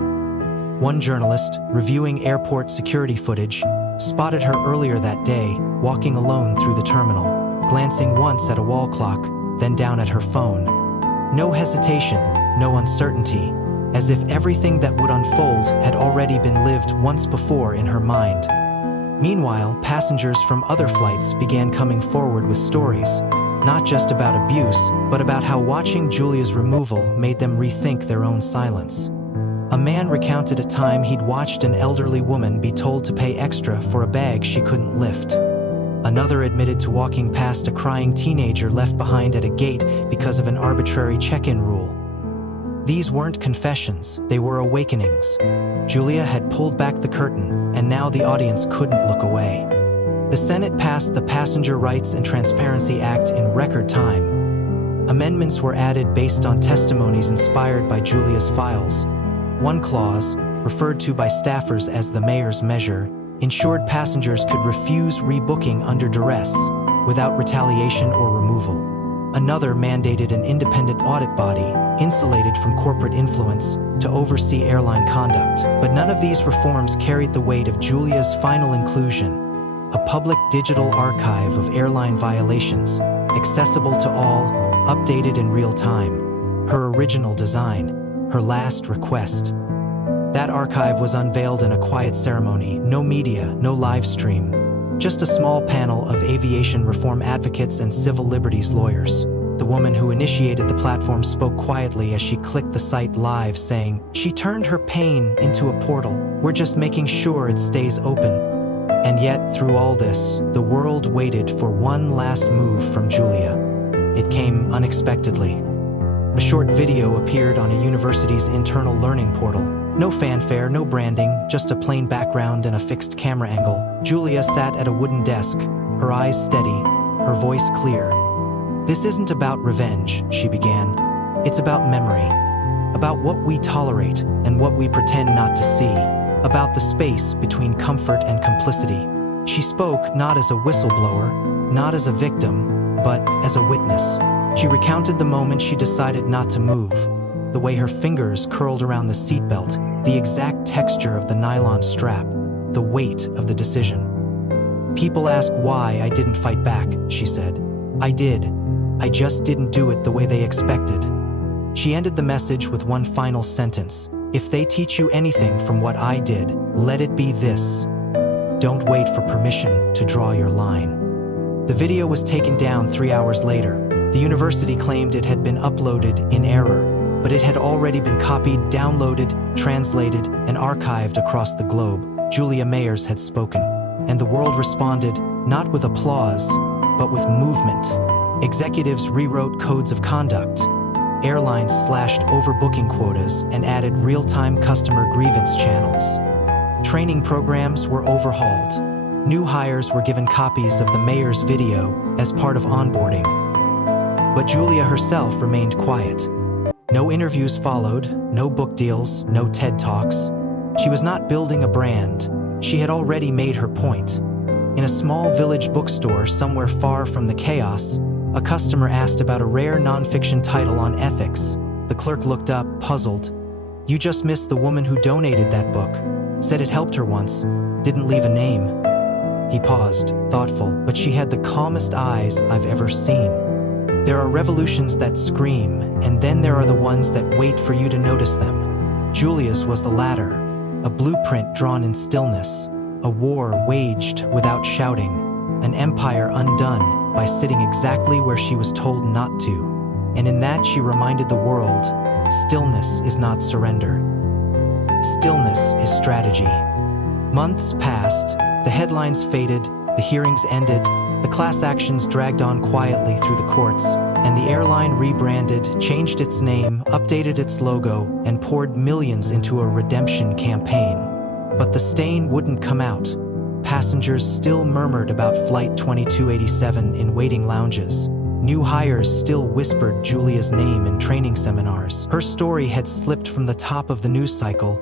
One journalist, reviewing airport security footage, spotted her earlier that day, walking alone through the terminal, glancing once at a wall clock, then down at her phone. No hesitation, no uncertainty, as if everything that would unfold had already been lived once before in her mind. Meanwhile, passengers from other flights began coming forward with stories, not just about abuse, but about how watching Julia's removal made them rethink their own silence. A man recounted a time he'd watched an elderly woman be told to pay extra for a bag she couldn't lift. Another admitted to walking past a crying teenager left behind at a gate because of an arbitrary check-in rule. These weren't confessions, they were awakenings. Julia had pulled back the curtain, and now the audience couldn't look away. The Senate passed the Passenger Rights and Transparency Act in record time. Amendments were added based on testimonies inspired by Julia's files. One clause, referred to by staffers as the mayor's measure, ensured passengers could refuse rebooking under duress, without retaliation or removal. Another mandated an independent audit body, insulated from corporate influence, to oversee airline conduct. But none of these reforms carried the weight of Julia's final inclusion, a public digital archive of airline violations, accessible to all, updated in real time. Her original design, her last request. That archive was unveiled in a quiet ceremony, no media, no live stream, just a small panel of aviation reform advocates and civil liberties lawyers. The woman who initiated the platform spoke quietly as she clicked the site live, saying, "She turned her pain into a portal. We're just making sure it stays open." And yet, through all this, the world waited for one last move from Julia. It came unexpectedly. A short video appeared on a university's internal learning portal. No fanfare, no branding, just a plain background and a fixed camera angle. Julia sat at a wooden desk, her eyes steady, her voice clear. "This isn't about revenge," she began. "It's about memory. About what we tolerate and what we pretend not to see. About the space between comfort and complicity." She spoke not as a whistleblower, not as a victim, but as a witness. She recounted the moment she decided not to move, the way her fingers curled around the seatbelt, the exact texture of the nylon strap, the weight of the decision. "People ask why I didn't fight back," she said. "I did. I just didn't do it the way they expected." She ended the message with one final sentence. "If they teach you anything from what I did, let it be this. Don't wait for permission to draw your line." The video was taken down 3 hours later. The university claimed it had been uploaded in error, but it had already been copied, downloaded, translated, and archived across the globe. Julia Mayers had spoken, and the world responded, not with applause, but with movement. Executives rewrote codes of conduct. Airlines slashed overbooking quotas and added real-time customer grievance channels. Training programs were overhauled. New hires were given copies of the mayor's video as part of onboarding. But Julia herself remained quiet. No interviews followed, no book deals, no TED Talks. She was not building a brand. She had already made her point. In a small village bookstore somewhere far from the chaos, a customer asked about a rare nonfiction title on ethics. The clerk looked up, puzzled. "You just missed the woman who donated that book. Said it helped her once. Didn't leave a name." He paused, thoughtful, but she had the calmest eyes I've ever seen. There are revolutions that scream, and then there are the ones that wait for you to notice them. Julia's was the latter, a blueprint drawn in stillness, a war waged without shouting, an empire undone by sitting exactly where she was told not to. And in that she reminded the world, stillness is not surrender. Stillness is strategy. Months passed, the headlines faded, the hearings ended, the class actions dragged on quietly through the courts, and the airline rebranded, changed its name, updated its logo, and poured millions into a redemption campaign. But the stain wouldn't come out. Passengers still murmured about Flight 2287 in waiting lounges. New hires still whispered Julia's name in training seminars. Her story had slipped from the top of the news cycle,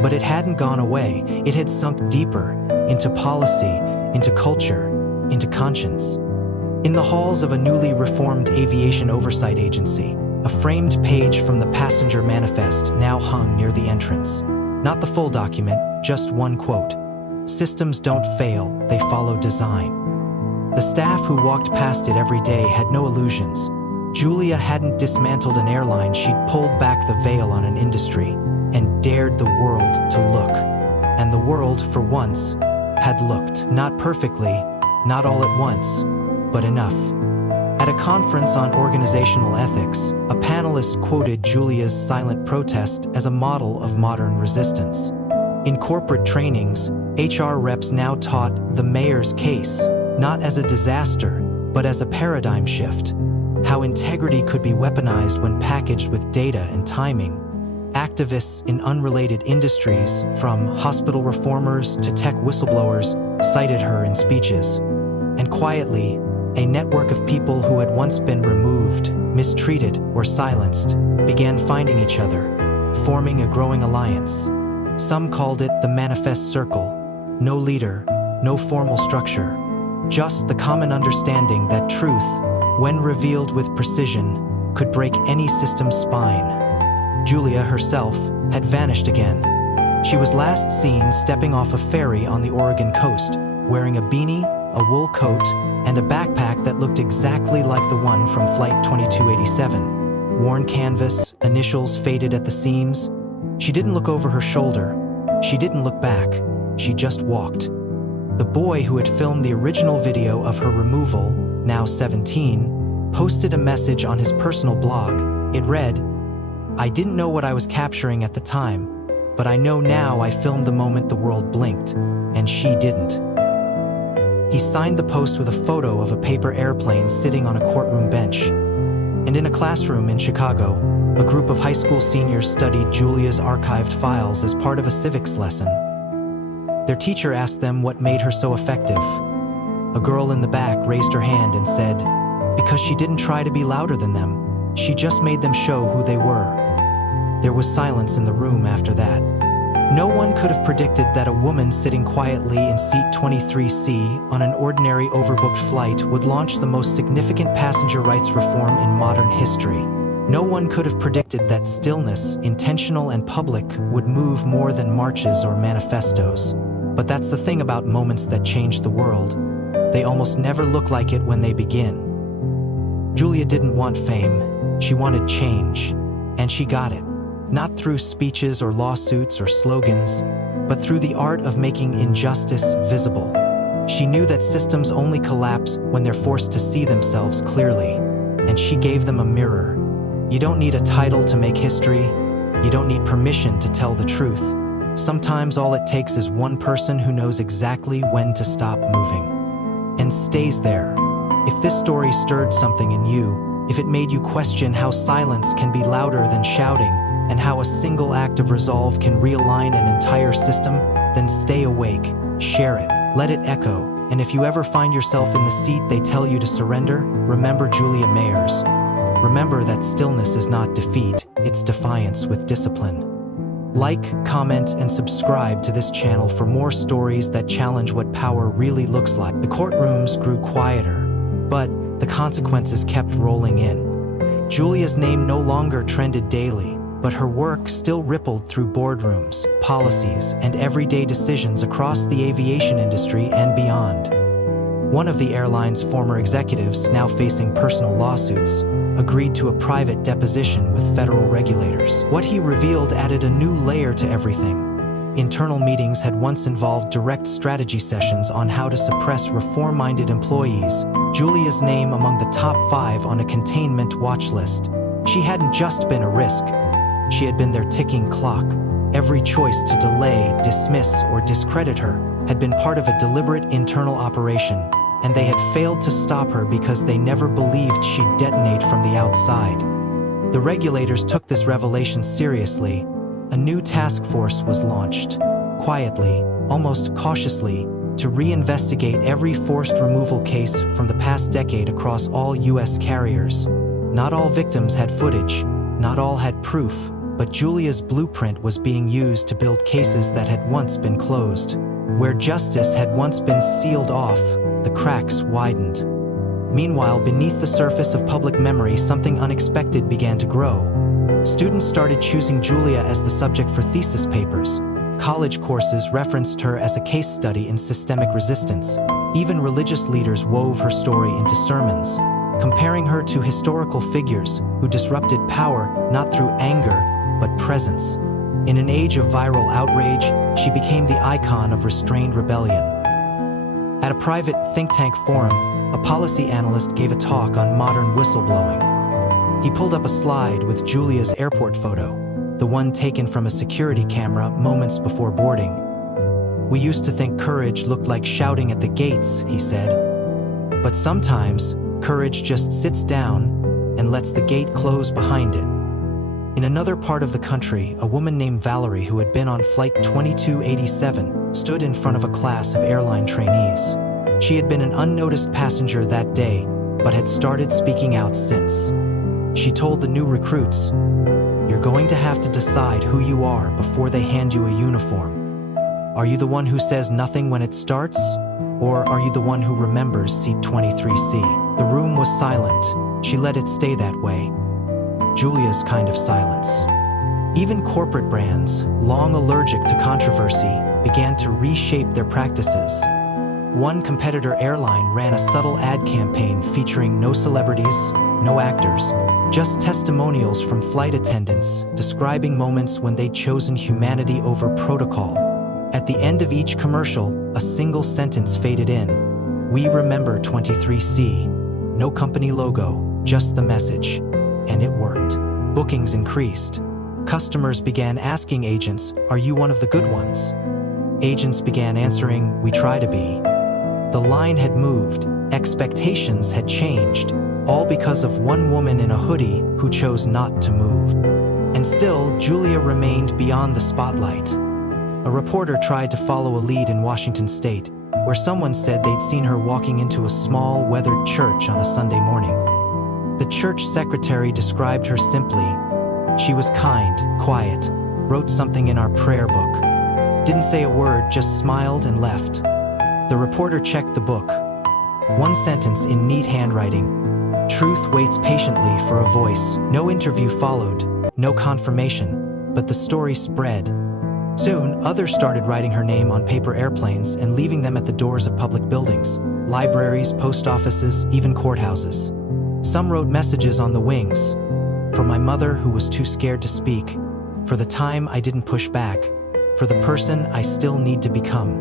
but it hadn't gone away. It had sunk deeper, into policy, into culture, into conscience. In the halls of a newly reformed aviation oversight agency, a framed page from the passenger manifest now hung near the entrance. Not the full document, just one quote. "Systems don't fail, they follow design." The staff who walked past it every day had no illusions. Julia hadn't dismantled an airline, she'd pulled back the veil on an industry and dared the world to look. And the world, for once, had looked. Not perfectly, not all at once, but enough. At a conference on organizational ethics, a panelist quoted Julia's silent protest as a model of modern resistance. In corporate trainings, HR reps now taught the mayor's case, not as a disaster, but as a paradigm shift. How integrity could be weaponized when packaged with data and timing. Activists in unrelated industries, from hospital reformers to tech whistleblowers, cited her in speeches. And quietly, a network of people who had once been removed, mistreated, or silenced began finding each other, forming a growing alliance. Some called it the Manifest Circle. No leader, no formal structure, just the common understanding that truth, when revealed with precision, could break any system's spine. Julia herself had vanished again. She was last seen stepping off a ferry on the Oregon coast, wearing a beanie, a wool coat, and a backpack that looked exactly like the one from Flight 2287. Worn canvas, initials faded at the seams. She didn't look over her shoulder. She didn't look back. She just walked. The boy who had filmed the original video of her removal, now 17, posted a message on his personal blog. It read, "I didn't know what I was capturing at the time, but I know now I filmed the moment the world blinked, and she didn't." He signed the post with a photo of a paper airplane sitting on a courtroom bench. And in a classroom in Chicago, a group of high school seniors studied Julia's archived files as part of a civics lesson. Their teacher asked them what made her so effective. A girl in the back raised her hand and said, "Because she didn't try to be louder than them. She just made them show who they were." There was silence in the room after that. No one could have predicted that a woman sitting quietly in seat 23C on an ordinary overbooked flight would launch the most significant passenger rights reform in modern history. No one could have predicted that stillness, intentional and public, would move more than marches or manifestos. But that's the thing about moments that change the world. They almost never look like it when they begin. Julia didn't want fame. She wanted change. And she got it. Not through speeches or lawsuits or slogans, but through the art of making injustice visible. She knew that systems only collapse when they're forced to see themselves clearly, and she gave them a mirror. You don't need a title to make history. You don't need permission to tell the truth. Sometimes all it takes is one person who knows exactly when to stop moving, and stays there. If this story stirred something in you, if it made you question how silence can be louder than shouting, and how a single act of resolve can realign an entire system, then stay awake, share it, let it echo, and if you ever find yourself in the seat they tell you to surrender, remember Julia Mayers. Remember that stillness is not defeat, it's defiance with discipline. Like, comment, and subscribe to this channel for more stories that challenge what power really looks like. The courtrooms grew quieter, but the consequences kept rolling in. Julia's name no longer trended daily, but her work still rippled through boardrooms, policies, and everyday decisions across the aviation industry and beyond. One of the airline's former executives, now facing personal lawsuits, agreed to a private deposition with federal regulators. What he revealed added a new layer to everything. Internal meetings had once involved direct strategy sessions on how to suppress reform-minded employees, Julia's name among the top 5 on a containment watch list. She hadn't just been a risk. She had been their ticking clock. Every choice to delay, dismiss, or discredit her had been part of a deliberate internal operation, and they had failed to stop her because they never believed she'd detonate from the outside. The regulators took this revelation seriously. A new task force was launched, quietly, almost cautiously, to reinvestigate every forced removal case from the past decade across all U.S. carriers. Not all victims had footage, not all had proof, but Julia's blueprint was being used to build cases that had once been closed. Where justice had once been sealed off, the cracks widened. Meanwhile, beneath the surface of public memory, something unexpected began to grow. Students started choosing Julia as the subject for thesis papers. College courses referenced her as a case study in systemic resistance. Even religious leaders wove her story into sermons, comparing her to historical figures who disrupted power not through anger, but presence. In an age of viral outrage, she became the icon of restrained rebellion. At a private think tank forum, a policy analyst gave a talk on modern whistleblowing. He pulled up a slide with Julia's airport photo, the one taken from a security camera moments before boarding. "We used to think courage looked like shouting at the gates," he said. "But sometimes, courage just sits down and lets the gate close behind it." In another part of the country, a woman named Valerie, who had been on Flight 2287, stood in front of a class of airline trainees. She had been an unnoticed passenger that day, but had started speaking out since. She told the new recruits, "You're going to have to decide who you are before they hand you a uniform. Are you the one who says nothing when it starts? Or are you the one who remembers seat 23C? The room was silent. She let it stay that way. Julia's kind of silence. Even corporate brands, long allergic to controversy, began to reshape their practices. One competitor airline ran a subtle ad campaign featuring no celebrities, no actors, just testimonials from flight attendants describing moments when they'd chosen humanity over protocol. At the end of each commercial, a single sentence faded in. "We remember 23C. No company logo, just the message." And it worked. Bookings increased. Customers began asking agents, "Are you one of the good ones?" Agents began answering, "We try to be." The line had moved, expectations had changed, all because of one woman in a hoodie who chose not to move. And still, Julia remained beyond the spotlight. A reporter tried to follow a lead in Washington state, where someone said they'd seen her walking into a small, weathered church on a Sunday morning. The church secretary described her simply. "She was kind, quiet, wrote something in our prayer book. Didn't say a word, just smiled and left." The reporter checked the book. One sentence in neat handwriting. "Truth waits patiently for a voice." No interview followed, no confirmation, but the story spread. Soon, others started writing her name on paper airplanes and leaving them at the doors of public buildings, libraries, post offices, even courthouses. Some wrote messages on the wings. "For my mother who was too scared to speak. For the time I didn't push back. For the person I still need to become."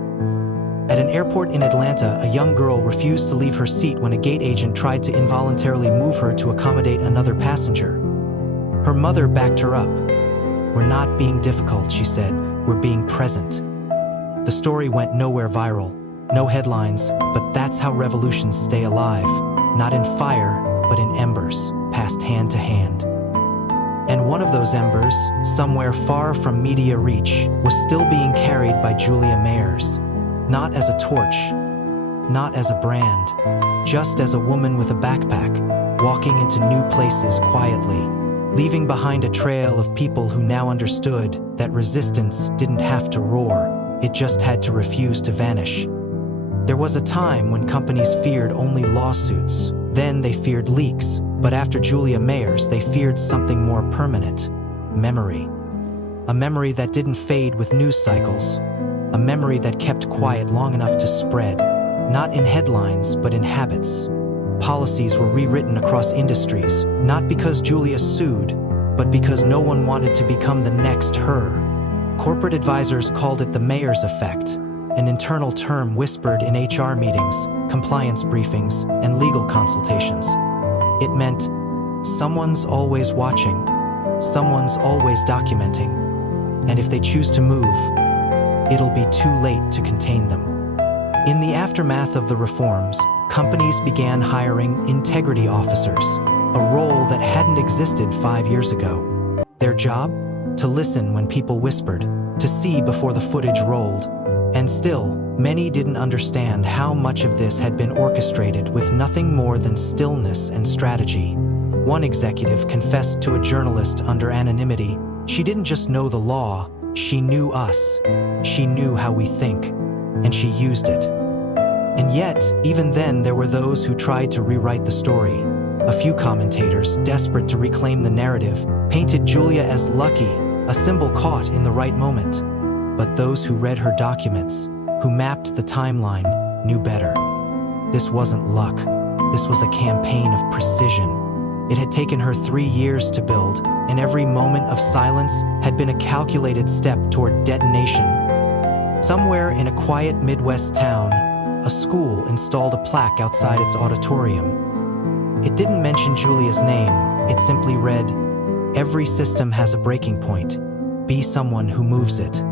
At an airport in Atlanta, a young girl refused to leave her seat when a gate agent tried to involuntarily move her to accommodate another passenger. Her mother backed her up. "We're not being difficult," she said. "We're being present." The story went nowhere viral, no headlines, but that's how revolutions stay alive. Not in fire, but in embers, passed hand to hand. And one of those embers, somewhere far from media reach, was still being carried by Julia Mayers. Not as a torch, not as a brand, just as a woman with a backpack, walking into new places quietly, leaving behind a trail of people who now understood that resistance didn't have to roar, it just had to refuse to vanish. There was a time when companies feared only lawsuits, then they feared leaks, but after Julia Mayers, they feared something more permanent: memory. A memory that didn't fade with news cycles, a memory that kept quiet long enough to spread, not in headlines but in habits. Policies were rewritten across industries, not because Julia sued, but because no one wanted to become the next her. Corporate advisors called it the Mayers effect, an internal term whispered in HR meetings, compliance briefings, and legal consultations. It meant, someone's always watching, someone's always documenting, and if they choose to move, it'll be too late to contain them. In the aftermath of the reforms, companies began hiring integrity officers, a role that hadn't existed 5 years ago. Their job? To listen when people whispered, to see before the footage rolled. And still, many didn't understand how much of this had been orchestrated with nothing more than stillness and strategy. One executive confessed to a journalist under anonymity, she didn't just know the law, she knew us. She knew how we think, and she used it. And yet, even then, there were those who tried to rewrite the story. A few commentators, desperate to reclaim the narrative, painted Julia as lucky, a symbol caught in the right moment. But those who read her documents, who mapped the timeline, knew better. This wasn't luck. This was a campaign of precision. It had taken her 3 years to build, and every moment of silence had been a calculated step toward detonation. Somewhere in a quiet Midwest town, a school installed a plaque outside its auditorium. It didn't mention Julia's name. It simply read, "Every system has a breaking point. Be someone who moves it."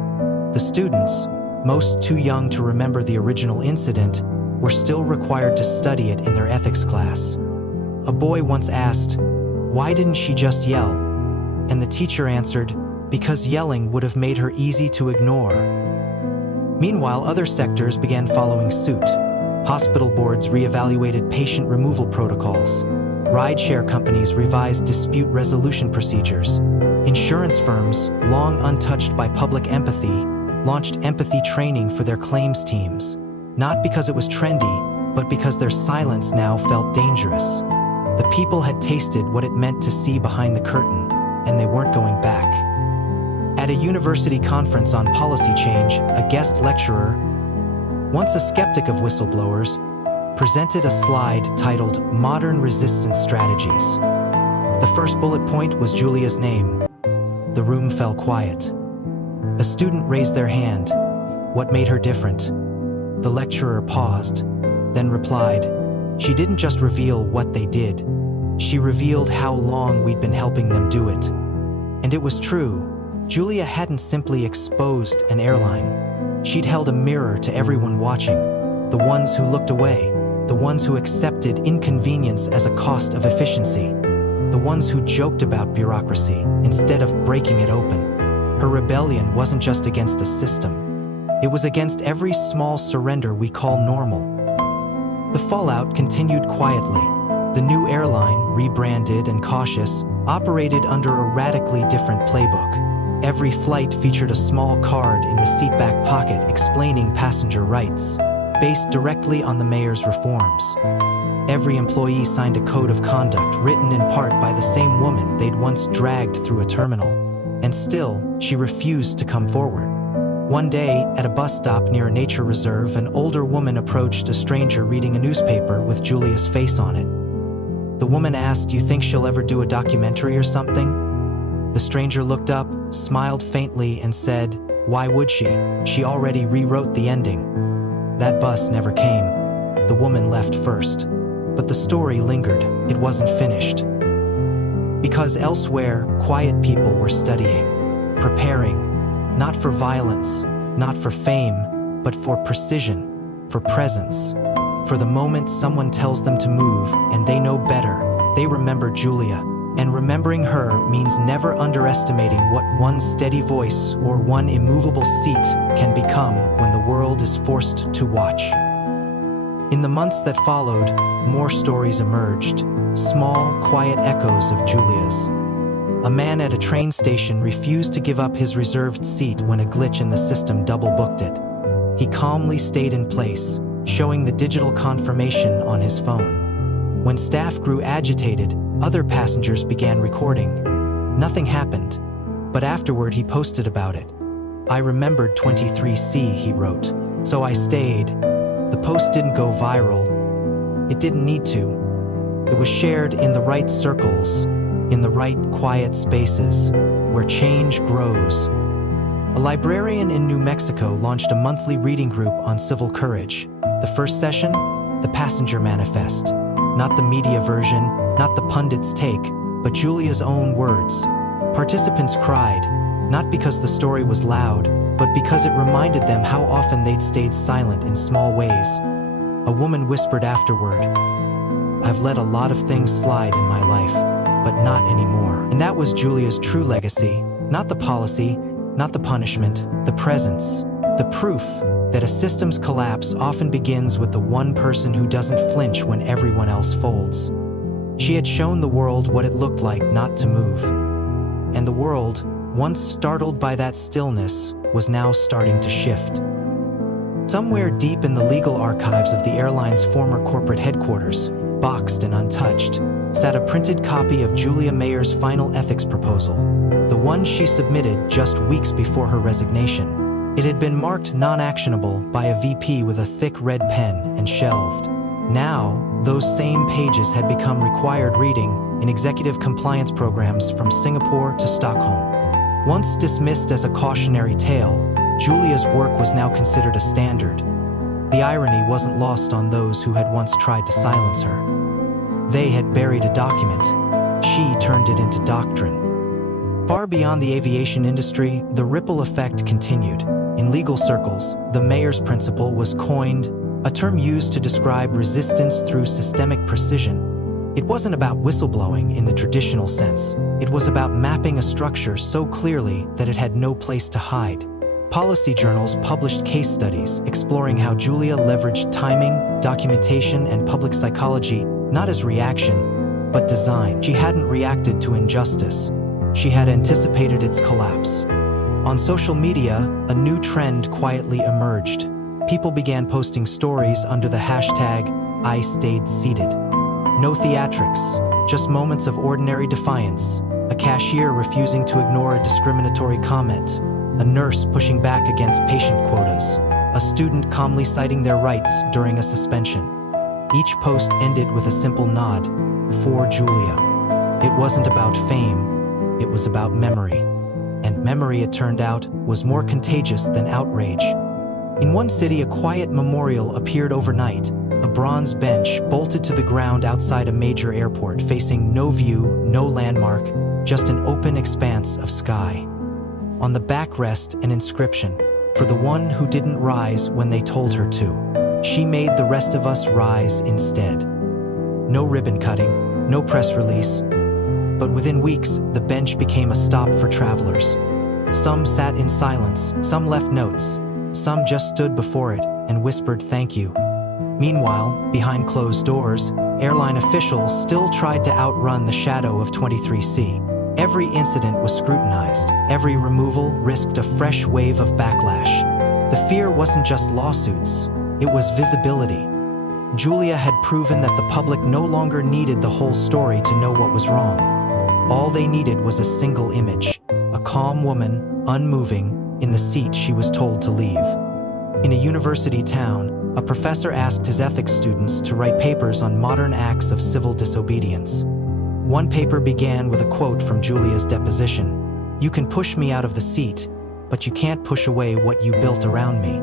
The students, most too young to remember the original incident, were still required to study it in their ethics class. A boy once asked, "Why didn't she just yell?" And the teacher answered, "Because yelling would have made her easy to ignore." Meanwhile, other sectors began following suit. Hospital boards reevaluated patient removal protocols. Rideshare companies revised dispute resolution procedures. Insurance firms, long untouched by public empathy, launched empathy training for their claims teams. Not because it was trendy, but because their silence now felt dangerous. The people had tasted what it meant to see behind the curtain, and they weren't going back. At a university conference on policy change, a guest lecturer, once a skeptic of whistleblowers, presented a slide titled "Modern Resistance Strategies." The first bullet point was Julia's name. The room fell quiet. A student raised their hand. What made her different? The lecturer paused, then replied, "She didn't just reveal what they did. She revealed how long we'd been helping them do it." And it was true. Julia hadn't simply exposed an airline. She'd held a mirror to everyone watching, the ones who looked away, the ones who accepted inconvenience as a cost of efficiency, the ones who joked about bureaucracy instead of breaking it open. Her rebellion wasn't just against a system. It was against every small surrender we call normal. The fallout continued quietly. The new airline, rebranded and cautious, operated under a radically different playbook. Every flight featured a small card in the seatback pocket explaining passenger rights, based directly on the mayor's reforms. Every employee signed a code of conduct written in part by the same woman they'd once dragged through a terminal. And still, she refused to come forward. One day, at a bus stop near a nature reserve, an older woman approached a stranger reading a newspaper with Julia's face on it. The woman asked, "You think she'll ever do a documentary or something?" The stranger looked up, smiled faintly, and said, "Why would she? She already rewrote the ending." That bus never came. The woman left first. But the story lingered. It wasn't finished. Because elsewhere, quiet people were studying, preparing, not for violence, not for fame, but for precision, for presence. For the moment someone tells them to move and they know better, they remember Julia. And remembering her means never underestimating what one steady voice or one immovable seat can become when the world is forced to watch. In the months that followed, more stories emerged, small, quiet echoes of Julia's. A man at a train station refused to give up his reserved seat when a glitch in the system double-booked it. He calmly stayed in place, showing the digital confirmation on his phone. When staff grew agitated, other passengers began recording. Nothing happened, but afterward he posted about it. "I remembered 23C," he wrote, "so I stayed." The post didn't go viral. It didn't need to. It was shared in the right circles, in the right quiet spaces, where change grows. A librarian in New Mexico launched a monthly reading group on civil courage. The first session? The Passenger Manifest. Not the media version, not the pundit's take, but Julia's own words. Participants cried, not because the story was loud, but because it reminded them how often they'd stayed silent in small ways. A woman whispered afterward, "I've let a lot of things slide in my life, but not anymore." And that was Julia's true legacy, not the policy, not the punishment, the presence, the proof that a system's collapse often begins with the one person who doesn't flinch when everyone else folds. She had shown the world what it looked like not to move. And the world, once startled by that stillness, was now starting to shift. Somewhere deep in the legal archives of the airline's former corporate headquarters, boxed and untouched, sat a printed copy of Julia Mayer's final ethics proposal, the one she submitted just weeks before her resignation. It had been marked non-actionable by a VP with a thick red pen and shelved. Now, those same pages had become required reading in executive compliance programs from Singapore to Stockholm. Once dismissed as a cautionary tale, Julia's work was now considered a standard. The irony wasn't lost on those who had once tried to silence her. They had buried a document. She turned it into doctrine. Far beyond the aviation industry, the ripple effect continued. In legal circles, the Mayer's principle was coined, a term used to describe resistance through systemic precision. It wasn't about whistleblowing in the traditional sense. It was about mapping a structure so clearly that it had no place to hide. Policy journals published case studies exploring how Julia leveraged timing, documentation, and public psychology not as reaction, but design. She hadn't reacted to injustice. She had anticipated its collapse. On social media, a new trend quietly emerged. People began posting stories under the hashtag #IStayedSeated. No theatrics, just moments of ordinary defiance. A cashier refusing to ignore a discriminatory comment. A nurse pushing back against patient quotas. A student calmly citing their rights during a suspension. Each post ended with a simple nod, "For Julia." It wasn't about fame, it was about memory. And memory, it turned out, was more contagious than outrage. In one city, a quiet memorial appeared overnight, a bronze bench bolted to the ground outside a major airport, facing no view, no landmark, just an open expanse of sky. On the backrest, an inscription, "For the one who didn't rise when they told her to. She made the rest of us rise instead." No ribbon cutting, no press release. But within weeks, the bench became a stop for travelers. Some sat in silence, some left notes, some just stood before it and whispered thank you. Meanwhile, behind closed doors, airline officials still tried to outrun the shadow of 23C. Every incident was scrutinized. Every removal risked a fresh wave of backlash. The fear wasn't just lawsuits, it was visibility. Julia had proven that the public no longer needed the whole story to know what was wrong. All they needed was a single image, a calm woman, unmoving, in the seat she was told to leave. In a university town, a professor asked his ethics students to write papers on modern acts of civil disobedience. One paper began with a quote from Julia's deposition, "You can push me out of the seat, but you can't push away what you built around me."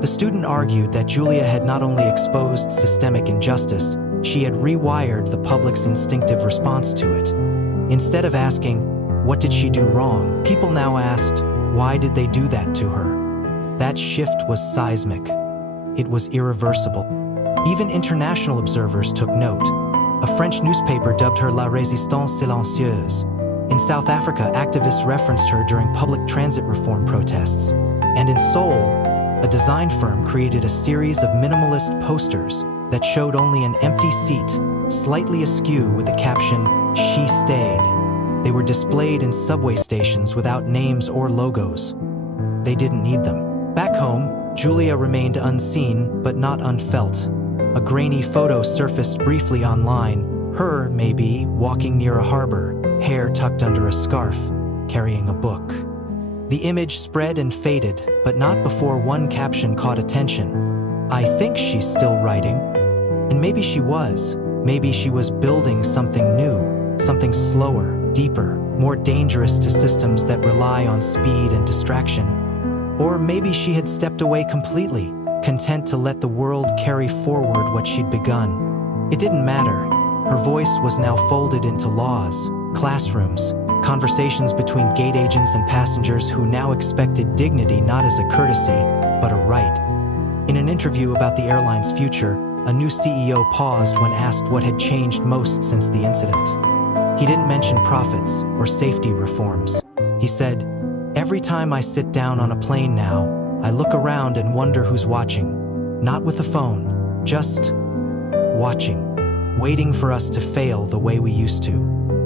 The student argued that Julia had not only exposed systemic injustice, she had rewired the public's instinctive response to it. Instead of asking, "What did she do wrong?" people now asked, "Why did they do that to her?" That shift was seismic. It was irreversible. Even international observers took note. A French newspaper dubbed her La Résistance silencieuse. In South Africa, activists referenced her during public transit reform protests. And in Seoul, a design firm created a series of minimalist posters that showed only an empty seat, slightly askew with the caption, "She stayed." They were displayed in subway stations without names or logos. They didn't need them. Back home, Julia remained unseen but not unfelt. A grainy photo surfaced briefly online, her, maybe, walking near a harbor, hair tucked under a scarf, carrying a book. The image spread and faded, but not before one caption caught attention. "I think she's still writing." And maybe she was. Maybe she was building something new, something slower, deeper, more dangerous to systems that rely on speed and distraction. Or maybe she had stepped away completely, content to let the world carry forward what she'd begun. It didn't matter. Her voice was now folded into laws, classrooms, conversations between gate agents and passengers who now expected dignity not as a courtesy, but a right. In an interview about the airline's future, a new CEO paused when asked what had changed most since the incident. He didn't mention profits or safety reforms. He said, "Every time I sit down on a plane now, I look around and wonder who's watching. Not with a phone, just watching, waiting for us to fail the way we used to."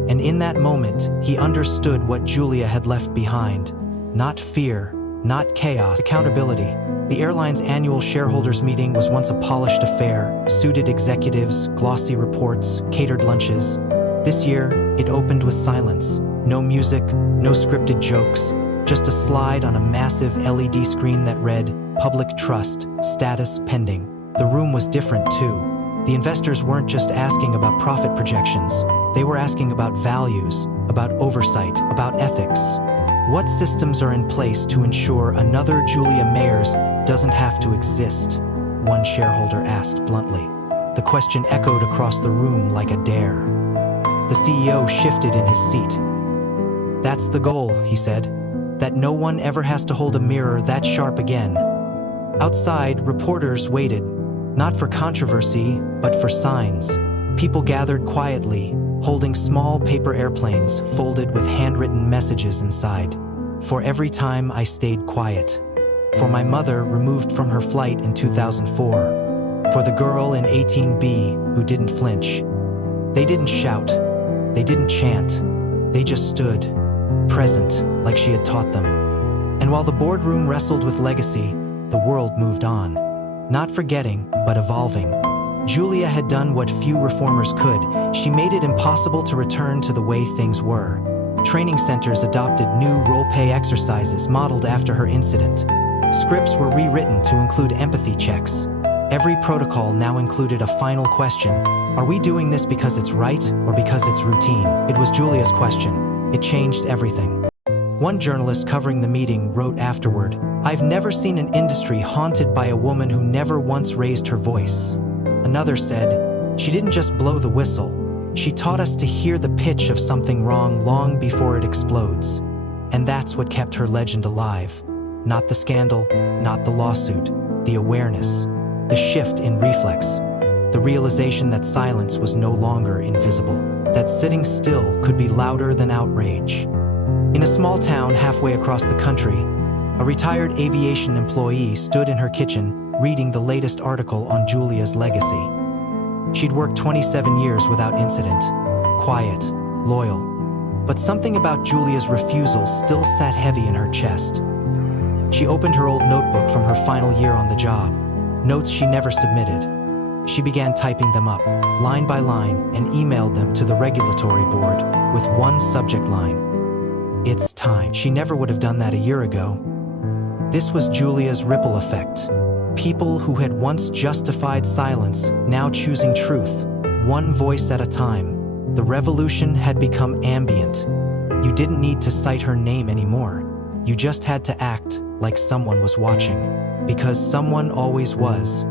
And in that moment, he understood what Julia had left behind. Not fear, not chaos, accountability. The airline's annual shareholders meeting was once a polished affair, suited executives, glossy reports, catered lunches. This year, it opened with silence. No music, no scripted jokes, just a slide on a massive LED screen that read, "Public trust, status pending." The room was different too. The investors weren't just asking about profit projections. They were asking about values, about oversight, about ethics. What systems are in place to ensure another Julia Mayers doesn't have to exist? One shareholder asked bluntly. The question echoed across the room like a dare. The CEO shifted in his seat. "That's the goal," he said. "That no one ever has to hold a mirror that sharp again." Outside, reporters waited, not for controversy, but for signs. People gathered quietly, holding small paper airplanes folded with handwritten messages inside. "For every time I stayed quiet." For my mother removed from her flight in 2004. For the girl in 18B who didn't flinch. They didn't shout. They didn't chant. They just stood, present, like she had taught them. And while the boardroom wrestled with legacy, the world moved on. Not forgetting, but evolving. Julia had done what few reformers could. She made it impossible to return to the way things were. Training centers adopted new role-play exercises modeled after her incident. Scripts were rewritten to include empathy checks. Every protocol now included a final question. Are we doing this because it's right or because it's routine? It was Julia's question. It changed everything. One journalist covering the meeting wrote afterward, "I've never seen an industry haunted by a woman who never once raised her voice." Another said, "She didn't just blow the whistle. She taught us to hear the pitch of something wrong long before it explodes." And that's what kept her legend alive. Not the scandal, not the lawsuit, the awareness, the shift in reflex, the realization that silence was no longer invisible, that sitting still could be louder than outrage. In a small town halfway across the country, a retired aviation employee stood in her kitchen, reading the latest article on Julia's legacy. She'd worked 27 years without incident, quiet, loyal. But something about Julia's refusal still sat heavy in her chest. She opened her old notebook from her final year on the job, notes she never submitted. She began typing them up, line by line, and emailed them to the regulatory board with one subject line. "It's time." She never would have done that a year ago. This was Julia's ripple effect. People who had once justified silence, now choosing truth, one voice at a time. The revolution had become ambient. You didn't need to cite her name anymore. You just had to act like someone was watching, because someone always was.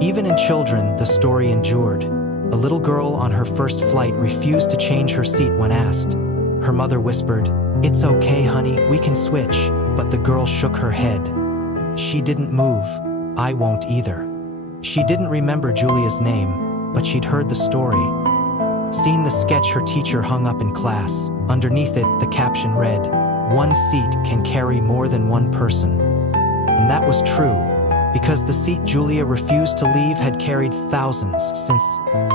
Even in children, the story endured. A little girl on her first flight refused to change her seat when asked. Her mother whispered, "It's okay, honey, we can switch." But the girl shook her head. She didn't move. I won't either. She didn't remember Julia's name, but she'd heard the story. seen the sketch her teacher hung up in class. Underneath it, the caption read, "One seat can carry more than one person." And that was true, because the seat Julia refused to leave had carried thousands since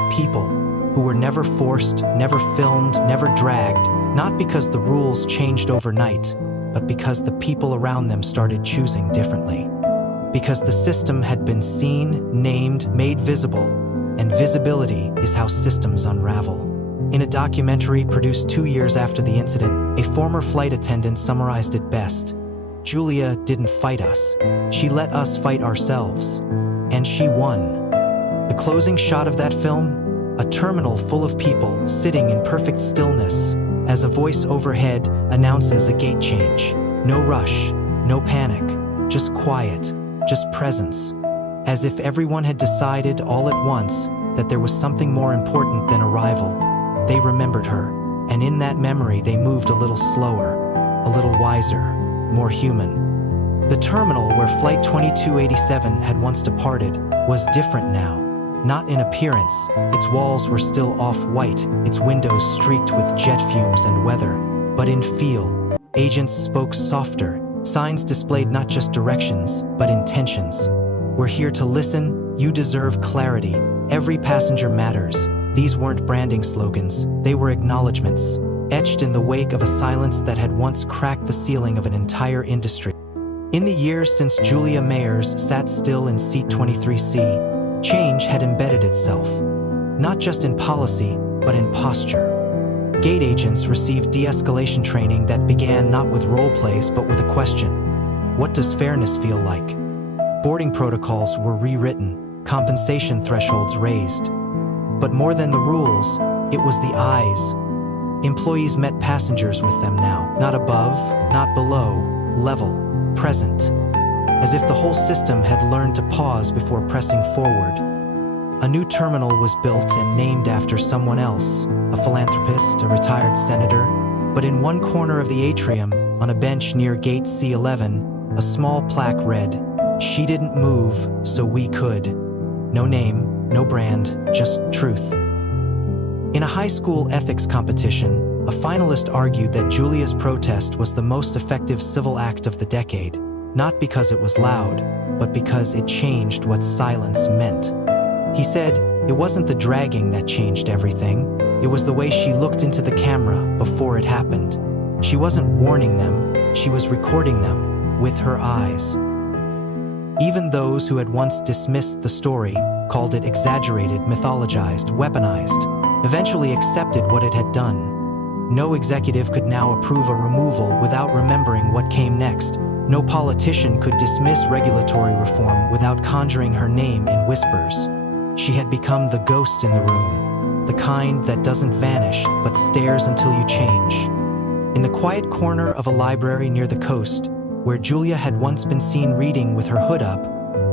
people who were never forced, never filmed, never dragged, not because the rules changed overnight, but because the people around them started choosing differently. Because the system had been seen, named, made visible, and visibility is how systems unravel. In a documentary produced 2 years after the incident, a former flight attendant summarized it best. "Julia didn't fight us. She let us fight ourselves. And she won." The closing shot of that film? A terminal full of people sitting in perfect stillness as a voice overhead announces a gate change. No rush, no panic, just quiet, just presence. As if everyone had decided all at once that there was something more important than arrival. They remembered her, and in that memory they moved a little slower, a little wiser, more human. The terminal where Flight 2287 had once departed was different now. Not in appearance, its walls were still off-white, its windows streaked with jet fumes and weather, but in feel. Agents spoke softer, signs displayed not just directions, but intentions. "We're here to listen, you deserve clarity, every passenger matters." These weren't branding slogans, they were acknowledgments, etched in the wake of a silence that had once cracked the ceiling of an entire industry. In the years since Julia Mayers sat still in seat 23C, change had embedded itself, not just in policy, but in posture. Gate agents received de-escalation training that began not with role plays, but with a question. What does fairness feel like? Boarding protocols were rewritten, compensation thresholds raised. But more than the rules, it was the eyes. Employees met passengers with them now, not above, not below, level, present. As if the whole system had learned to pause before pressing forward. A new terminal was built and named after someone else, a philanthropist, a retired senator. But in one corner of the atrium, on a bench near gate C11, a small plaque read, "She didn't move, so we could." No name, no brand, just truth. In a high school ethics competition, a finalist argued that Julia's protest was the most effective civil act of the decade, not because it was loud, but because it changed what silence meant. He said, it wasn't the dragging that changed everything, it was the way she looked into the camera before it happened. She wasn't warning them, she was recording them with her eyes. Even those who had once dismissed the story, called it exaggerated, mythologized, weaponized, eventually accepted what it had done. No executive could now approve a removal without remembering what came next. No politician could dismiss regulatory reform without conjuring her name in whispers. She had become the ghost in the room, the kind that doesn't vanish but stares until you change. In the quiet corner of a library near the coast, where Julia had once been seen reading with her hood up,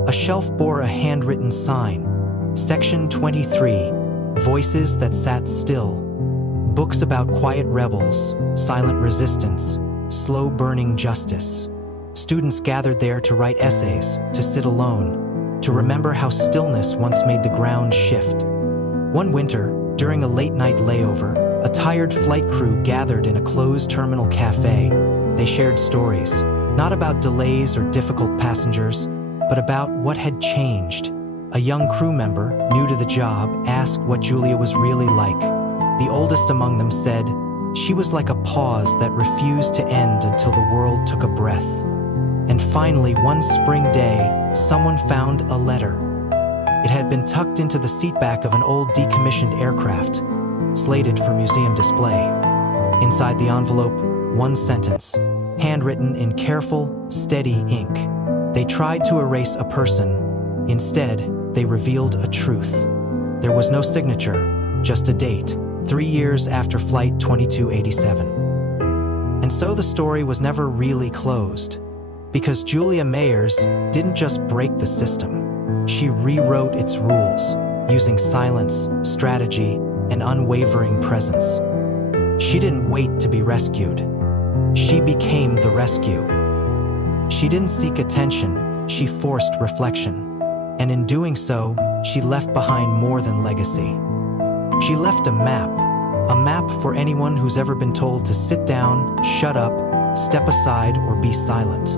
a shelf bore a handwritten sign, Section 23, Voices That Sat Still. Books about quiet rebels, silent resistance, slow-burning justice. Students gathered there to write essays, to sit alone, to remember how stillness once made the ground shift. One winter, during a late-night layover, a tired flight crew gathered in a closed terminal cafe. They shared stories, not about delays or difficult passengers, but about what had changed. A young crew member, new to the job, asked what Julia was really like. The oldest among them said, "She was like a pause that refused to end until the world took a breath." And finally, one spring day, someone found a letter. It had been tucked into the seatback of an old decommissioned aircraft, slated for museum display. Inside the envelope, one sentence, handwritten in careful, steady ink. They tried to erase a person. Instead, they revealed a truth. There was no signature, just a date, 3 years after Flight 2287. And so the story was never really closed. Because Julia Mayers didn't just break the system. She rewrote its rules, using silence, strategy, and unwavering presence. She didn't wait to be rescued. She became the rescue. She didn't seek attention, she forced reflection. And in doing so, she left behind more than legacy. She left a map for anyone who's ever been told to sit down, shut up, step aside, or be silent.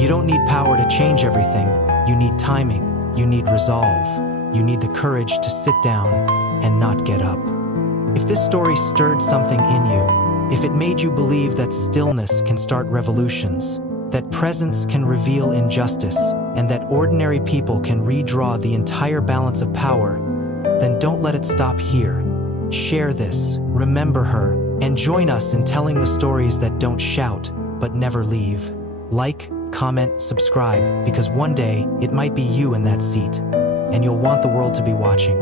You don't need power to change everything. You need timing, you need resolve, you need the courage to sit down and not get up. If this story stirred something in you, if it made you believe that stillness can start revolutions, that presence can reveal injustice, and that ordinary people can redraw the entire balance of power, then don't let it stop here. Share this, remember her, and join us in telling the stories that don't shout, but never leave. Like, comment, subscribe, because one day it might be you in that seat, and you'll want the world to be watching.